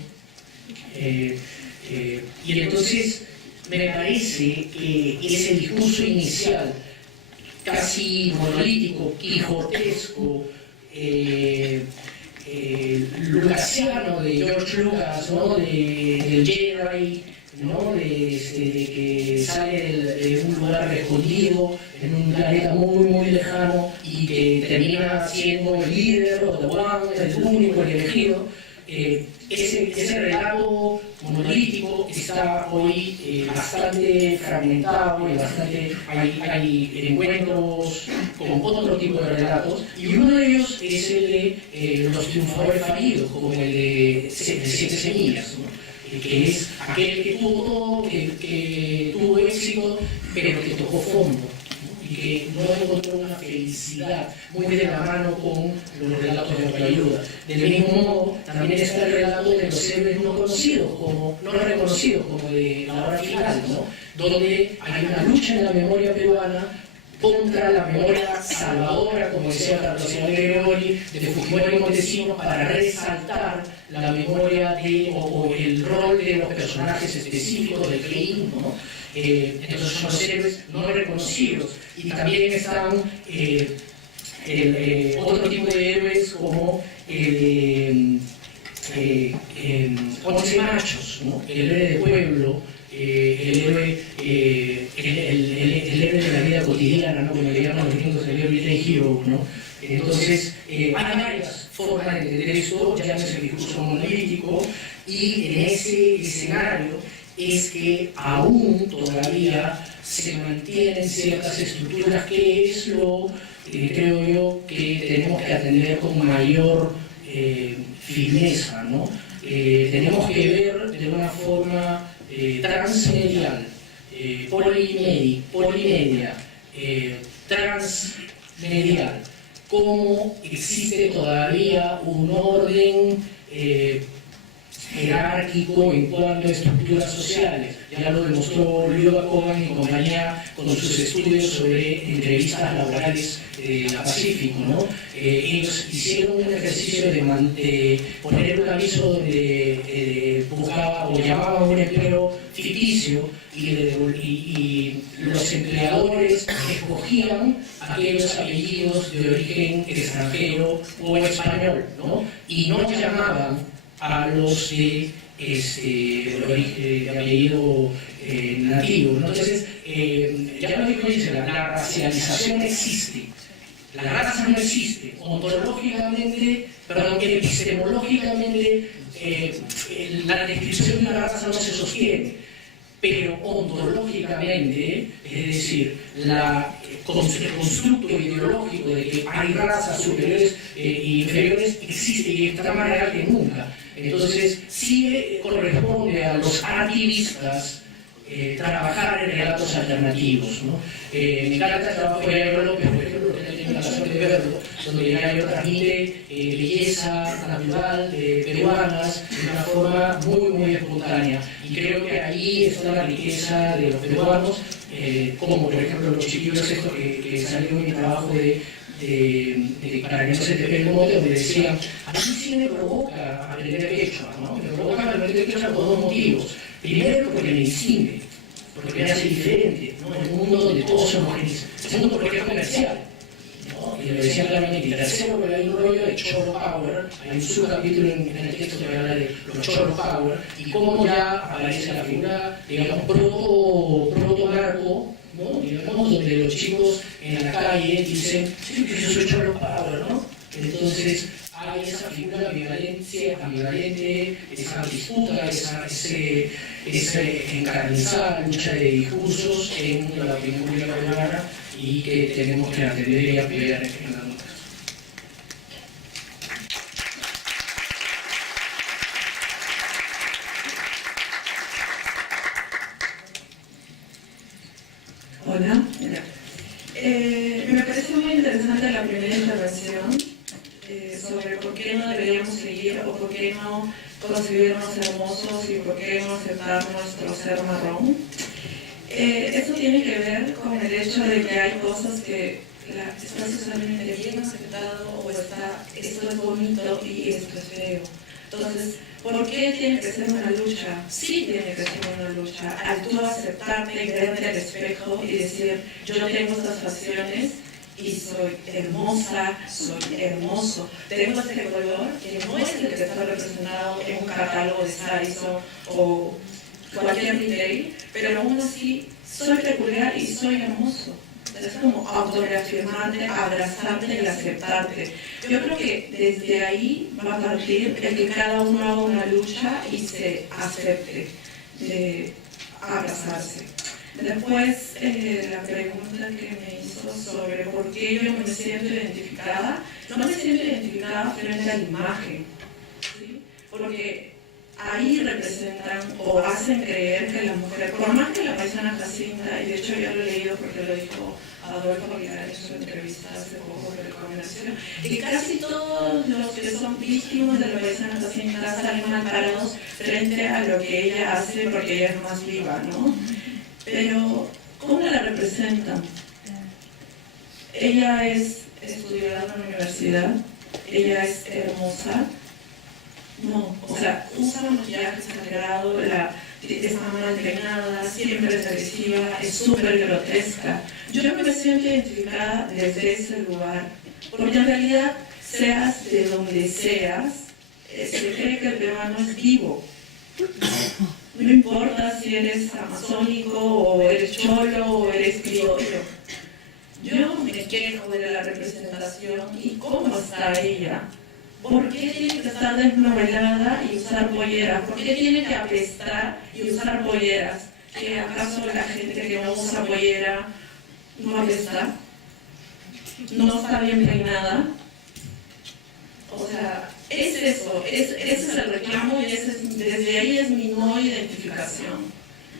Y entonces me parece que ese discurso inicial, casi monolítico, quijotesco, lucasiano de George Lucas, ¿no? Del Jedi, ¿no? de que sale de un lugar escondido en un planeta muy muy lejano y que termina siendo el líder o el único, el elegido. Ese relato monolítico está hoy bastante fragmentado y hay encuentros con otro tipo de relatos, y uno de ellos es el de los triunfadores fallidos, como el de Siete Semillas, ¿no? Que es aquel que tuvo todo, que tuvo éxito, pero que tocó fondo, ¿no? Y que no encontró una felicidad muy de la mano con los relatos de autoayuda. Del mismo modo, también está el relato de los héroes no conocidos, no reconocidos, como de La Hora Final, ¿no? Donde hay una lucha en la memoria peruana contra la memoria salvadora, como decía Carlos Gregori, de Fujimori y Montesinos, para resaltar la memoria o el rol de los personajes específicos del reino, ¿no? Entonces son los héroes no reconocidos, y también están otro tipo de héroes como el de 11 machos, ¿no? El héroe de pueblo, el héroe de la vida cotidiana, ¿no? Como le llaman los gringos, el everyday hero, ¿no? Entonces, hay varias formas de entender esto, llámese el discurso monolítico, y en ese escenario es que aún todavía se mantienen ciertas estructuras, que es lo, creo yo, que tenemos que atender con mayor firmeza, ¿no? Tenemos que ver de una forma transmedial, polimedia, transmedial, cómo existe todavía un orden jerárquico en cuanto a estructuras sociales. Ya lo demostró Liuba Cogan y compañía con sus estudios sobre entrevistas laborales de la Pacífico, ¿no? Ellos hicieron un ejercicio de poner un aviso donde buscaba o llamaba a un empleo ficticio, y los empleadores escogían aquellos apellidos de origen extranjero o español, ¿no? Y no llamaban a los de apellido nativo, ¿no? Entonces, ya lo dijo Gisela, la racialización existe, la raza no existe, epistemológicamente, la descripción de una raza no se sostiene, pero ontológicamente, es decir, el constructo ideológico de que hay razas superiores e inferiores existe y está más real que nunca. Entonces, sí corresponde a los activistas trabajar en relatos alternativos, ¿no? Me encanta el trabajo de Yayo López, por ejemplo, que tengo la suerte de verlo, donde Yayo transmite belleza natural peruanas de una forma muy, muy espontánea. Y creo que ahí está la riqueza de los peruanos, como por ejemplo los chiquillos estos que salió en mi trabajo para que no se te pegue el mote, donde decían, a mí sí me provoca aprender quechua, ¿no? Me provoca aprender quechua por dos motivos. Primero, porque me distingue, porque me hace diferente, ¿no? En un mundo donde todos somos genios. Segundo, porque es comercial, ¿no? Y lo decían claramente. Y tercero, porque hay un rollo de Cholo Power, hay un subcapítulo en el texto que habla de los Cholo Power, y cómo ya aparece la figura, digamos, proto-narco, ¿no? Digamos, donde los chicos en la calle dicen, sí, yo soy Cholo Power, ¿no? Entonces hay esa figura de violencia ambivalente, esa disputa, esa encarnizada lucha de discursos en la opinión pública peruana y que tenemos que atender y apoyar en la lucha. Hola. Me pareció muy interesante la primera intervención sobre por qué no deberíamos seguir o por qué no concebirnos hermosos y por qué no aceptar nuestro ser marrón. Eso tiene que ver con el hecho de que hay cosas que está socialmente bien aceptado o esto es bonito y esto es feo. Entonces, ¿por qué tiene que ser una lucha? Sí tiene que ser una lucha. Al tú aceptarte y verte al espejo y decir, yo tengo estas facciones y soy hermosa, soy hermoso. Tengo este color que no es el que está representado en un catálogo de Saizo o cualquier retail, pero aún así soy peculiar y soy hermoso. Es como autoreafirmarte, abrazarte y aceptarte. Yo creo que desde ahí va a partir el que cada uno haga una lucha y se acepte de abrazarse. Después, la pregunta que me hizo sobre por qué yo me siento identificada, no me siento identificada frente a la imagen, ¿sí? Porque ahí representan o hacen creer que la mujer, por más que la paisana Jacinta, y de hecho yo lo he leído porque lo dijo Adolfo Aguilar en su entrevista hace poco de recomendación, y casi todos los que son víctimas de la paisana Jacinta salen mal parados frente a lo que ella hace porque ella es más viva, ¿no? Pero, ¿cómo la representan? Ella es estudiada en la universidad, ella es hermosa. No, o sea, usa maquillaje exagerado, está mal peinada, siempre es agresiva, es súper grotesca. Yo me siento identificada desde ese lugar, porque en realidad, seas de donde seas, se cree que el peruano es vivo. No importa si eres amazónico, o eres cholo, o eres criollo. Yo me quejo de la representación y cómo está ella. ¿Por qué tiene que estar desnovelada y usar polleras? ¿Por qué tiene que apestar y usar polleras? ¿Que acaso la gente que no usa pollera no apesta? ¿No está bien peinada? O sea, es eso, ese es el reclamo y desde ahí es mi no identificación.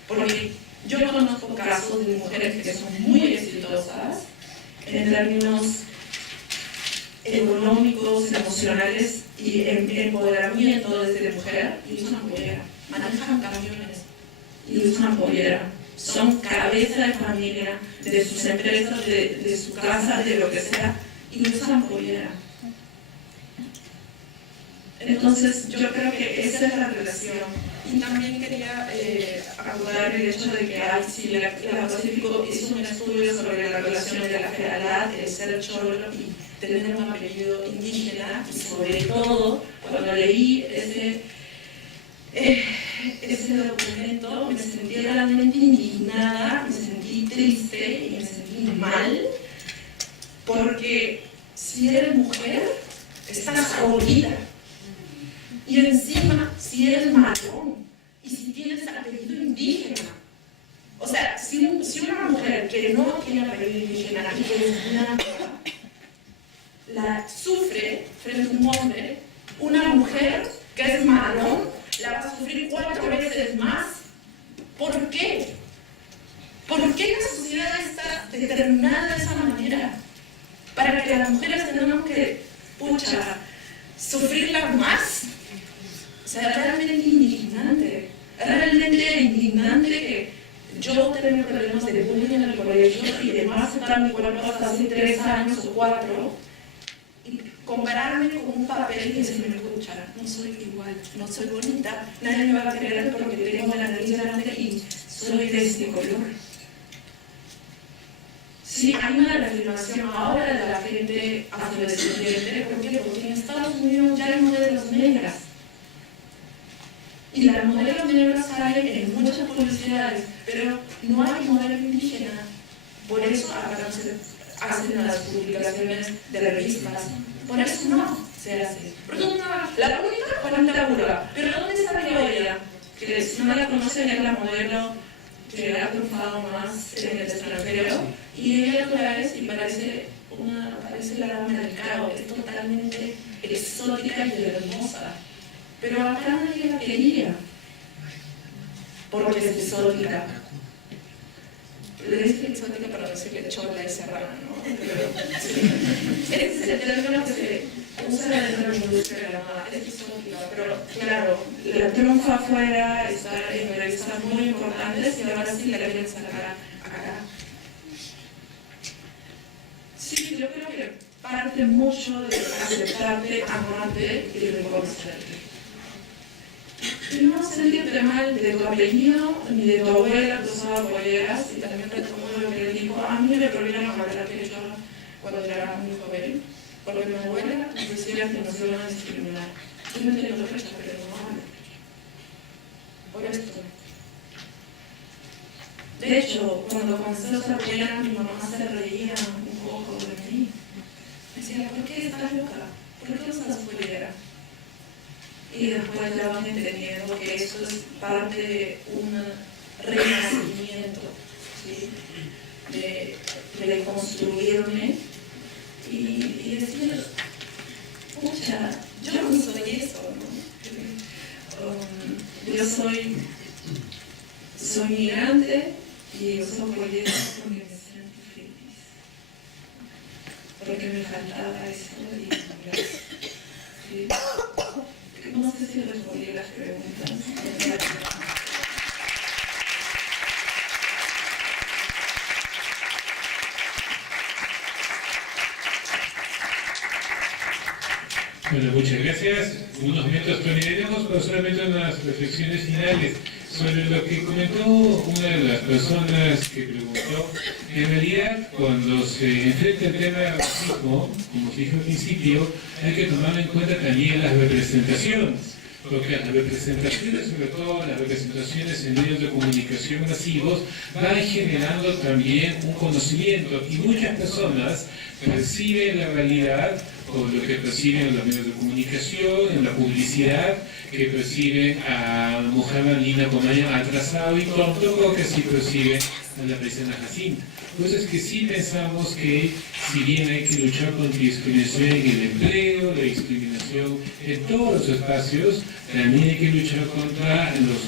Porque yo conozco casos de mujeres que son muy exitosas en términos económicos, emocionales y empoderamiento desde mujer y usan pollera, manejan camiones y usan pollera, son cabeza de familia de sus empresas, de su casa, de lo que sea y usan pollera. Entonces yo creo que esa es la relación. Y también quería acordar el hecho de que si la Pacífico hizo un estudio sobre la relación de la fealdad, el ser cholo y tener un apellido indígena, y sobre todo, cuando leí ese documento, me sentí realmente indignada, me sentí triste y me sentí mal, porque si eres mujer, estás jodida. Y encima, si eres marrón, y si tienes apellido indígena, o sea, si una mujer que no tiene apellido indígena y que es blanca, la sufre frente a un hombre, una mujer que es marrón la va a sufrir 4 veces más. ¿Por qué? ¿Por qué la sociedad está determinada de esa manera? Para que las mujeres tengamos que, sufrirla más. O sea, realmente indignante que yo tengo problemas de bullying en el colegio y de no aceptar mi cuerpo hasta hace 3 años o 4 y compararme con un papel y decirme, escucha, no soy igual, no soy bonita, nadie me va a querer porque tengo la nariz grande y soy de este color. Sí, hay una reafirmación ahora de la gente afrodescendiente, ¿por qué? Porque en Estados Unidos ya hay modelos negras. Y las modelos negras salen en muchas publicidades, pero no hay modelo indígena. Por eso hacen las publicaciones de revistas. Por eso no. se hace. Porque la única Juanita Burga, pero ¿dónde salió ella? Que si no la conocen es la modelo que ha triunfado más en el extranjero, y ella tú la ves y parece la dama del Cabo, es totalmente exótica y hermosa. Pero acá nadie la quería, porque es exótica. Le dije exótica para decirle chola y serrana, ¿no? Pero ese es el término que se usa dentro de la industria de la moda, es exótica. Pero claro, la triunfa afuera, está en revistas muy importantes y ahora sí la quieren sacar acá. Sí, yo creo que parte mucho de aceptarte, amarte y reconocerte. Y no sentirte mal de tu apellido ni de tu abuela que usaba polleras, y también retomo lo que le dijo, a mí me prohibieron hablar que yo cuando era muy joven, porque mi abuela decía que nos iban a discriminar. Yo no entiendo esto, pero no hablo. Por esto. De hecho, cuando comencé a usar polleras, mi mamá se reía un poco de mí. Me decía, ¿por qué estás loca? ¿Por qué usas polleras? Y después ya van entendiendo que eso es parte de un renacimiento, ¿sí? de reconstruirme y decir, pucha, yo no soy eso, ¿no? Yo soy migrante y uso polleras porque me siento feliz, porque me faltaba eso y gracias. ¿Sí? No sé si respondí las preguntas. Bueno, muchas gracias. Unos minutos terminaremos, pero solamente unas reflexiones finales sobre lo que comentó una de las personas que preguntó. En realidad, cuando se enfrenta el tema del racismo, como se dijo al principio, hay que tomar en cuenta también las representaciones, porque las representaciones, sobre todo las representaciones en medios de comunicación masivos, van generando también un conocimiento, y muchas personas perciben la realidad por lo que perciben en los medios de comunicación, en la publicidad, que perciben a Muhammad Lina como atrasado y tonto, que sí perciben a la paisana Jacinta. Pues es que sí pensamos que, si bien hay que luchar contra la discriminación en el empleo, la discriminación en todos los espacios, también hay que luchar contra los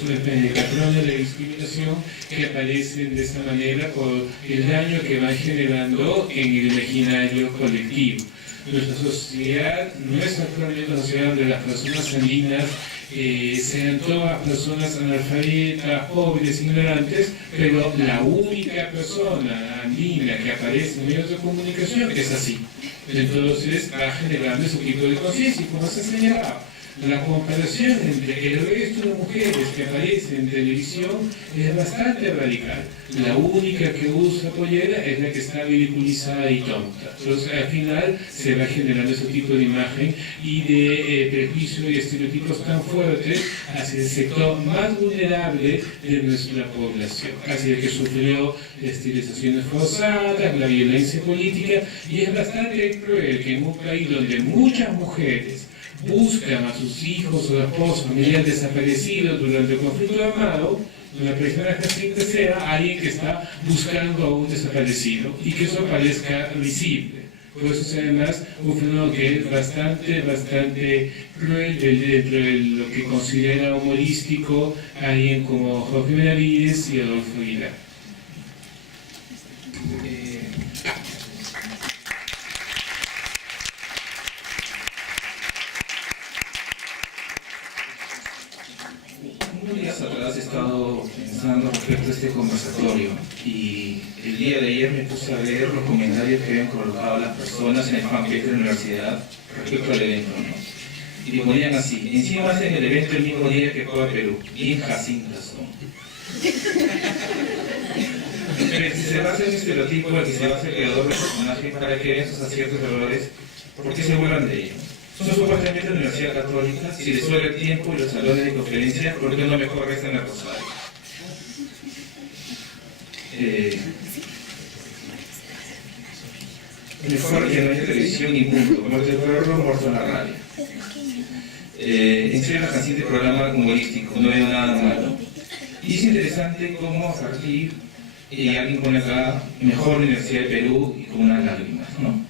patrones de la discriminación que aparecen de esta manera por el daño que van generando en el imaginario colectivo. Nuestra sociedad no es actualmente una sociedad donde las personas andinas sean todas personas analfabetas, pobres, ignorantes, pero la única persona andina que aparece en medios de comunicación es así. Entonces va generando ese tipo de conciencia, y como se señalaba, la comparación entre el resto de mujeres que aparecen en televisión es bastante radical. La única que usa pollera es la que está ridiculizada y tonta. Entonces al final se va generando ese tipo de imagen y de prejuicios y estereotipos tan fuertes hacia el sector más vulnerable de nuestra población, hacia el que sufrió esterilizaciones forzadas, la violencia política, y es bastante cruel que en un país donde muchas mujeres buscan a sus hijos o esposos familiares desaparecidos durante el conflicto armado, la persona Jacinta sea alguien que está buscando a un desaparecido y que eso parezca visible. Por eso es además un fenómeno que es bastante cruel dentro de lo que considera humorístico alguien como Jorge Benavides y Adolfo Aguilar. Unos días atrás he estado pensando respecto a este conversatorio, y el día de ayer me puse a leer los comentarios que habían colocado las personas en el fanpage de la universidad respecto al evento, ¿no? Y ponían así: encima hacen el evento el mismo día que juega Perú, bien jacintas son. Pero si se basa en un estereotipo al que se basa el creador del personaje para que vean sus aciertos y errores, ¿por qué se burlan de ello? Son supuestamente la Universidad Católica, si les sobra el tiempo y los salones de conferencia, ¿por qué no mejor rezan el rosario? mejor que no haya televisión y punto. Muerto el perro, muerto la rabia. En serio, la Jacinta programa humorístico, no veo nada malo. Y es interesante cómo a partir, alguien pone acá, mejor Universidad de Perú y con unas lágrimas, ¿no?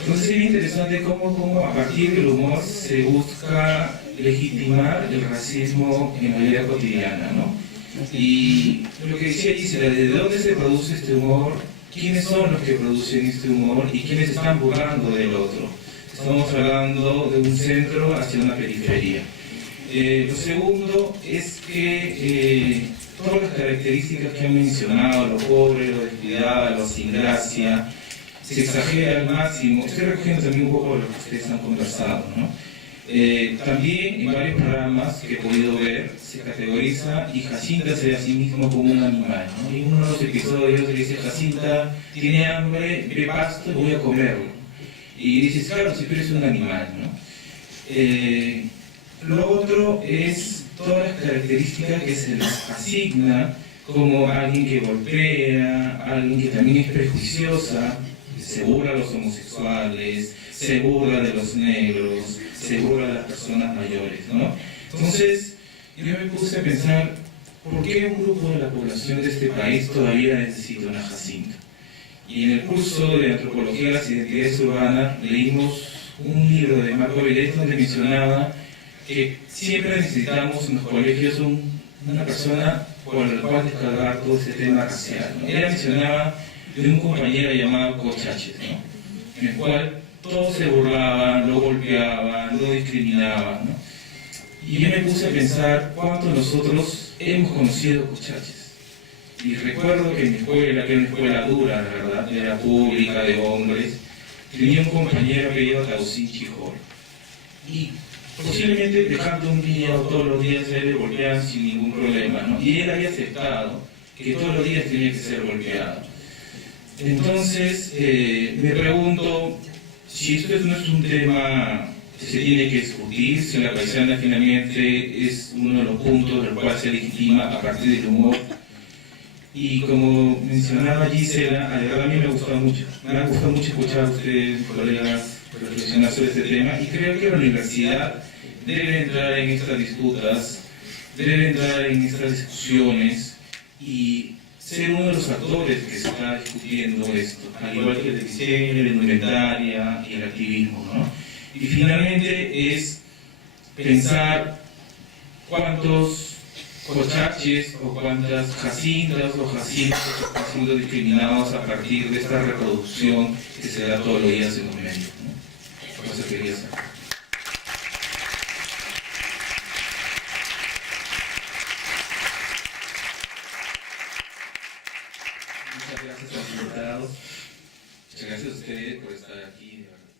Entonces es bien interesante cómo a partir del humor se busca legitimar el racismo en la vida cotidiana, ¿no? Y lo que decía Gisela, ¿de dónde se produce este humor? ¿Quiénes son los que producen este humor? ¿Y quiénes están burlando del otro? Estamos hablando de un centro hacia una periferia. Lo segundo es que todas las características que han mencionado, lo pobre, lo descuidado, lo sin gracia, se exagera al máximo. Estoy recogiendo también un poco de lo que ustedes han conversado, ¿no? También en varios programas que he podido ver se categoriza y Jacinta se ve a sí mismo como un animal, ¿no? Y en uno de los episodios le dice: Jacinta tiene hambre, ve pasto y voy a comerlo. Y dices: claro, si tú eres un animal, ¿no? Lo otro es todas las características que se les asigna, como alguien que golpea, alguien que también es prejuiciosa, se burla de los homosexuales, se burla de los negros, se burla de las personas mayores, ¿no? Entonces, yo me puse a pensar, ¿por qué un grupo de la población de este país todavía necesita una Jacinta? Y en el curso de Antropología de las Identidades Urbanas leímos un libro de Marco Avilés donde mencionaba que siempre necesitamos en los colegios una persona por la cual descargar todo ese tema racial, ¿no? Ella mencionaba de un compañero llamado Cochaches, ¿no? En el cual todos se burlaban, lo golpeaban, lo discriminaban, ¿no? Y yo me puse a pensar cuánto nosotros hemos conocido Cochaches. Y recuerdo que en mi escuela, que era una escuela dura, la verdad, era pública, de hombres, tenía un compañero que iba a Tausín Chijol. Y posiblemente dejando un día o todos los días se le golpeaban sin ningún problema, ¿no? Y él había aceptado que todos los días tenía que ser golpeado. Entonces, me pregunto si esto no es un tema que se tiene que discutir, si la paisana finalmente es uno de los puntos del cual se legitima a partir del humor. Y como mencionaba Gisela, a verdad a mí me ha gustado mucho escuchar a ustedes, colegas, reflexionar sobre este tema, y creo que la universidad debe entrar en estas disputas, debe entrar en estas discusiones y ser uno de los actores que está discutiendo esto, al igual que el diseño, la indumentaria y el activismo, ¿no? Y finalmente es pensar cuántos Cochaches o cuántas Jacintas o Jacintos están siendo discriminados a partir de esta reproducción que se da todos los días en los medios, ¿no? Por eso quería saber. Muchas gracias a los invitados, muchas gracias a ustedes por estar aquí, de verdad.